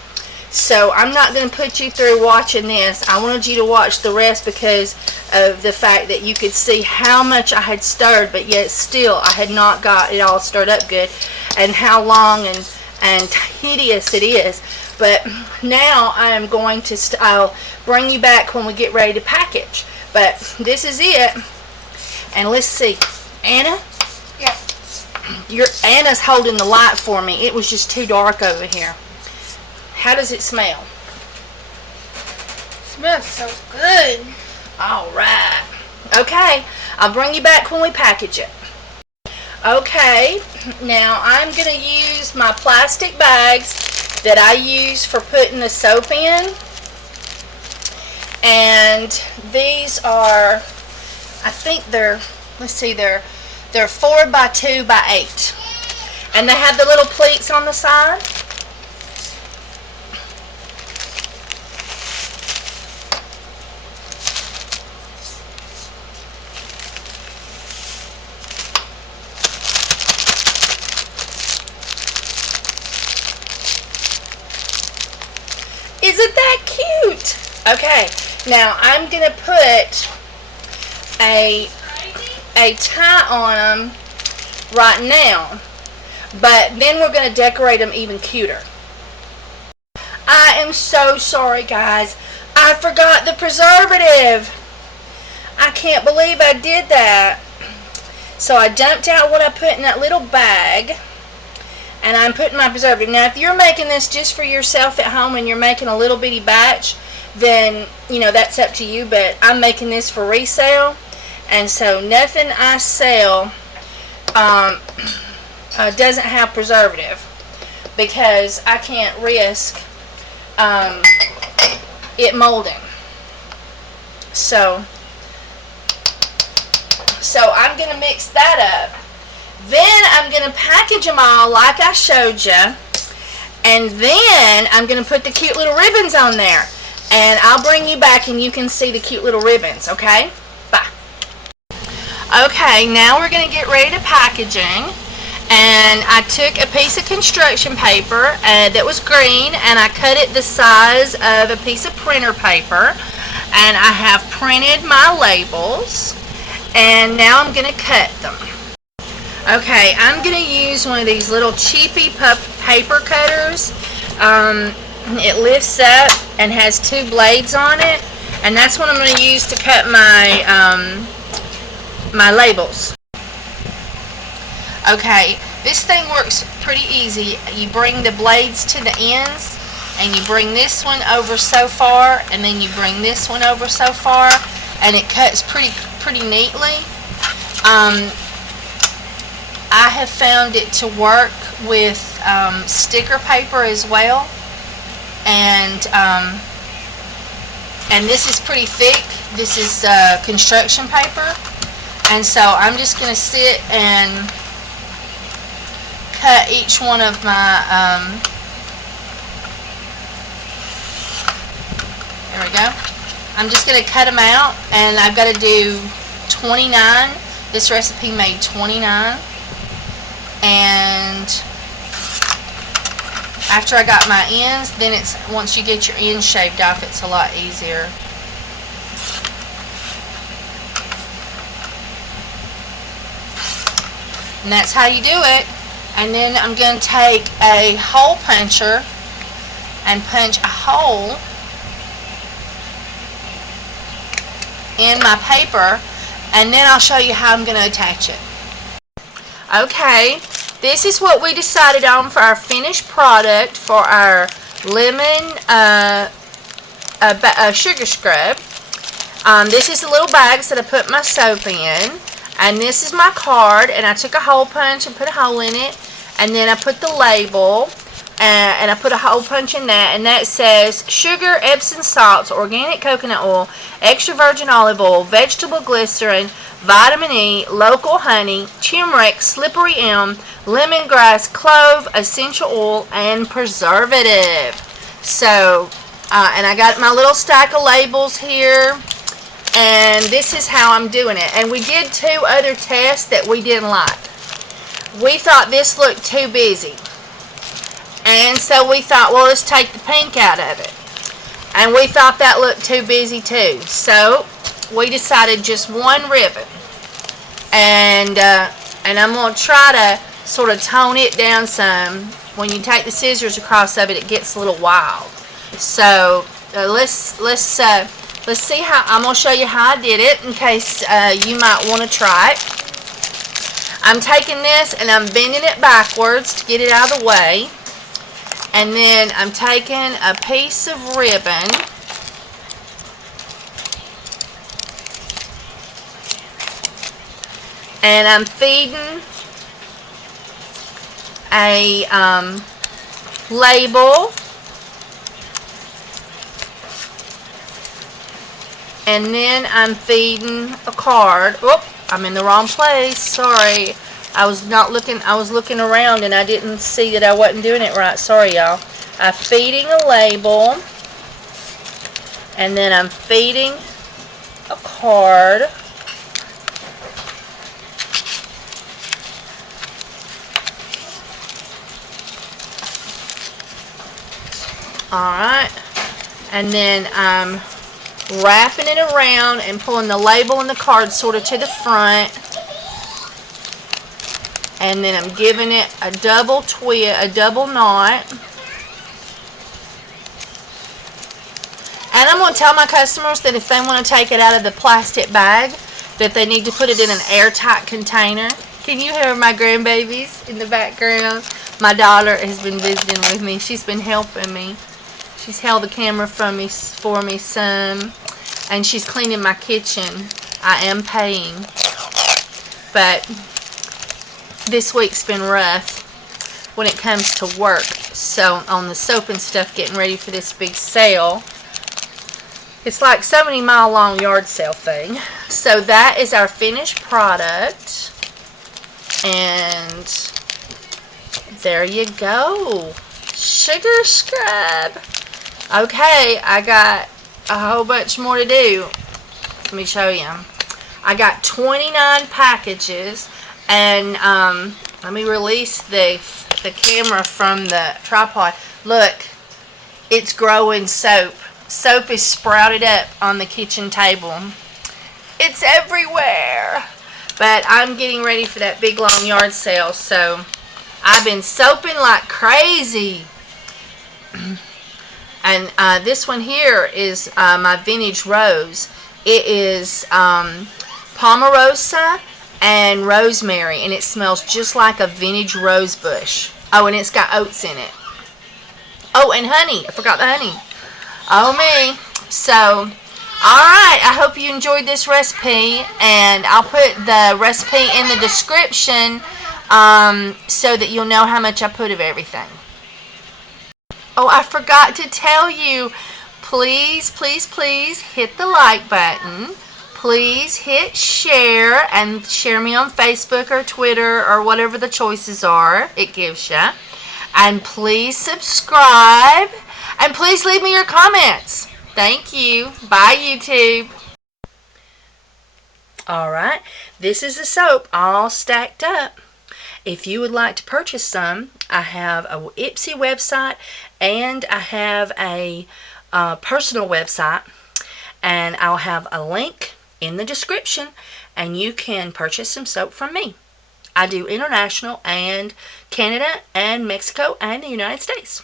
So I'm not going to put you through watching this. I wanted you to watch the rest because of the fact that you could see how much I had stirred, but yet still I had not got it all stirred up good, and how long and tedious it is. But now I am going to, I'll bring you back when we get ready to package. But this is it, and let's see. Anna? Yeah. Anna's holding the light for me. It was just too dark over here. How does it smell? Smells so good. All right. Okay, I'll bring you back when we package it. Okay, now I'm going to use my plastic bags that I use for putting the soap in. And these are, I think they're 4 by 2 by 8. And they have the little pleats on the side. Isn't that cute? Okay, now I'm going to put a tie on them right now, but then we're going to decorate them even cuter. I am so sorry, guys. I forgot the preservative. I can't believe I did that. So I dumped out what I put in that little bag, and I'm putting my preservative. Now, if you're making this just for yourself at home and you're making a little bitty batch, then, you know, that's up to you, but I'm making this for resale, and so nothing I sell doesn't have preservative, because I can't risk it molding. So I'm going to mix that up. Then I'm going to package them all like I showed you, and then I'm going to put the cute little ribbons on there. And I'll bring you back and you can see the cute little ribbons, okay? Bye. Okay, now we're going to get ready to packaging. And I took a piece of construction paper that was green, and I cut it the size of a piece of printer paper. And I have printed my labels, and now I'm going to cut them. Okay, I'm going to use one of these little cheapy paper cutters. It lifts up and has 2 blades on it, and that's what I'm going to use to cut my my labels. Okay, this thing works pretty easy. You bring the blades to the ends, and you bring this one over so far, and then you bring this one over so far, and it cuts pretty neatly. I have found it to work with sticker paper as well, and this is pretty thick. This is construction paper, and so I'm just going to sit and cut each one of my there we go. I'm just going to cut them out, and I've got to do 29. This recipe made 29. And after I got my ends, then once you get your ends shaved off, it's a lot easier. And that's how you do it. And then I'm going to take a hole puncher and punch a hole in my paper, and then I'll show you how I'm going to attach it. Okay, this is what we decided on for our finished product for our lemon sugar scrub. This is the little bags that I put my soap in, and this is my card, and I took a hole punch and put a hole in it, and then I put the label, and I put a hole punch in that, and that says sugar, Epsom salts, organic coconut oil, extra virgin olive oil, vegetable glycerin, vitamin E, local honey, turmeric, slippery elm, lemongrass, clove, essential oil, and preservative. So, and I got my little stack of labels here, and this is how I'm doing it. And we did 2 other tests that we didn't like. We thought this looked too busy, and so we thought, well, let's take the pink out of it. And we thought that looked too busy too. So we decided just 1 ribbon. And I'm going to try to sort of tone it down some. When you take the scissors across of it, it gets a little wild. So let's see how, I'm going to show you how I did it in case you might want to try it. I'm taking this and I'm bending it backwards to get it out of the way. And then I'm taking a piece of ribbon and I'm feeding a label, and then I'm feeding a card. Whoop, I'm in the wrong place. Sorry. I was looking around and I didn't see that I wasn't doing it right. Sorry, y'all. I'm feeding a label, and then I'm feeding a card. Alright, and then I'm wrapping it around and pulling the label and the card sort of to the front, and then I'm giving it a double knot, and I'm going to tell my customers that if they want to take it out of the plastic bag, that they need to put it in an airtight container. Can you hear my grandbabies in the background? My daughter has been visiting with me. She's been helping me. She's held the camera for me some, and she's cleaning my kitchen. I am paying, but this week's been rough when it comes to work. So on the soap and stuff, getting ready for this big sale. It's like so many mile-long yard sale thing. So that is our finished product, and there you go, sugar scrub. Okay, I got a whole bunch more to do. Let me show you. I got 29 packages, and let me release the camera from the tripod. Look, it's growing soap. Soap is sprouted up on the kitchen table. It's everywhere. But I'm getting ready for that big long yard sale, so I've been soaping like crazy. And this one here is my vintage rose. It is Pomarosa and rosemary, and it smells just like a vintage rose bush. Oh, and it's got oats in it. Oh, and honey. I forgot the honey. Oh, me. So, alright, I hope you enjoyed this recipe, and I'll put the recipe in the description so that you'll know how much I put of everything. Oh, I forgot to tell you, please, please, please hit the like button. Please hit share, and share me on Facebook or Twitter or whatever the choices are it gives you. And please subscribe, and please leave me your comments. Thank you. Bye, YouTube. Alright, this is the soap all stacked up. If you would like to purchase some, I have a Ipsy website, and I have a personal website, and I'll have a link in the description, and you can purchase some soap from me. I do international and Canada and Mexico and the United States.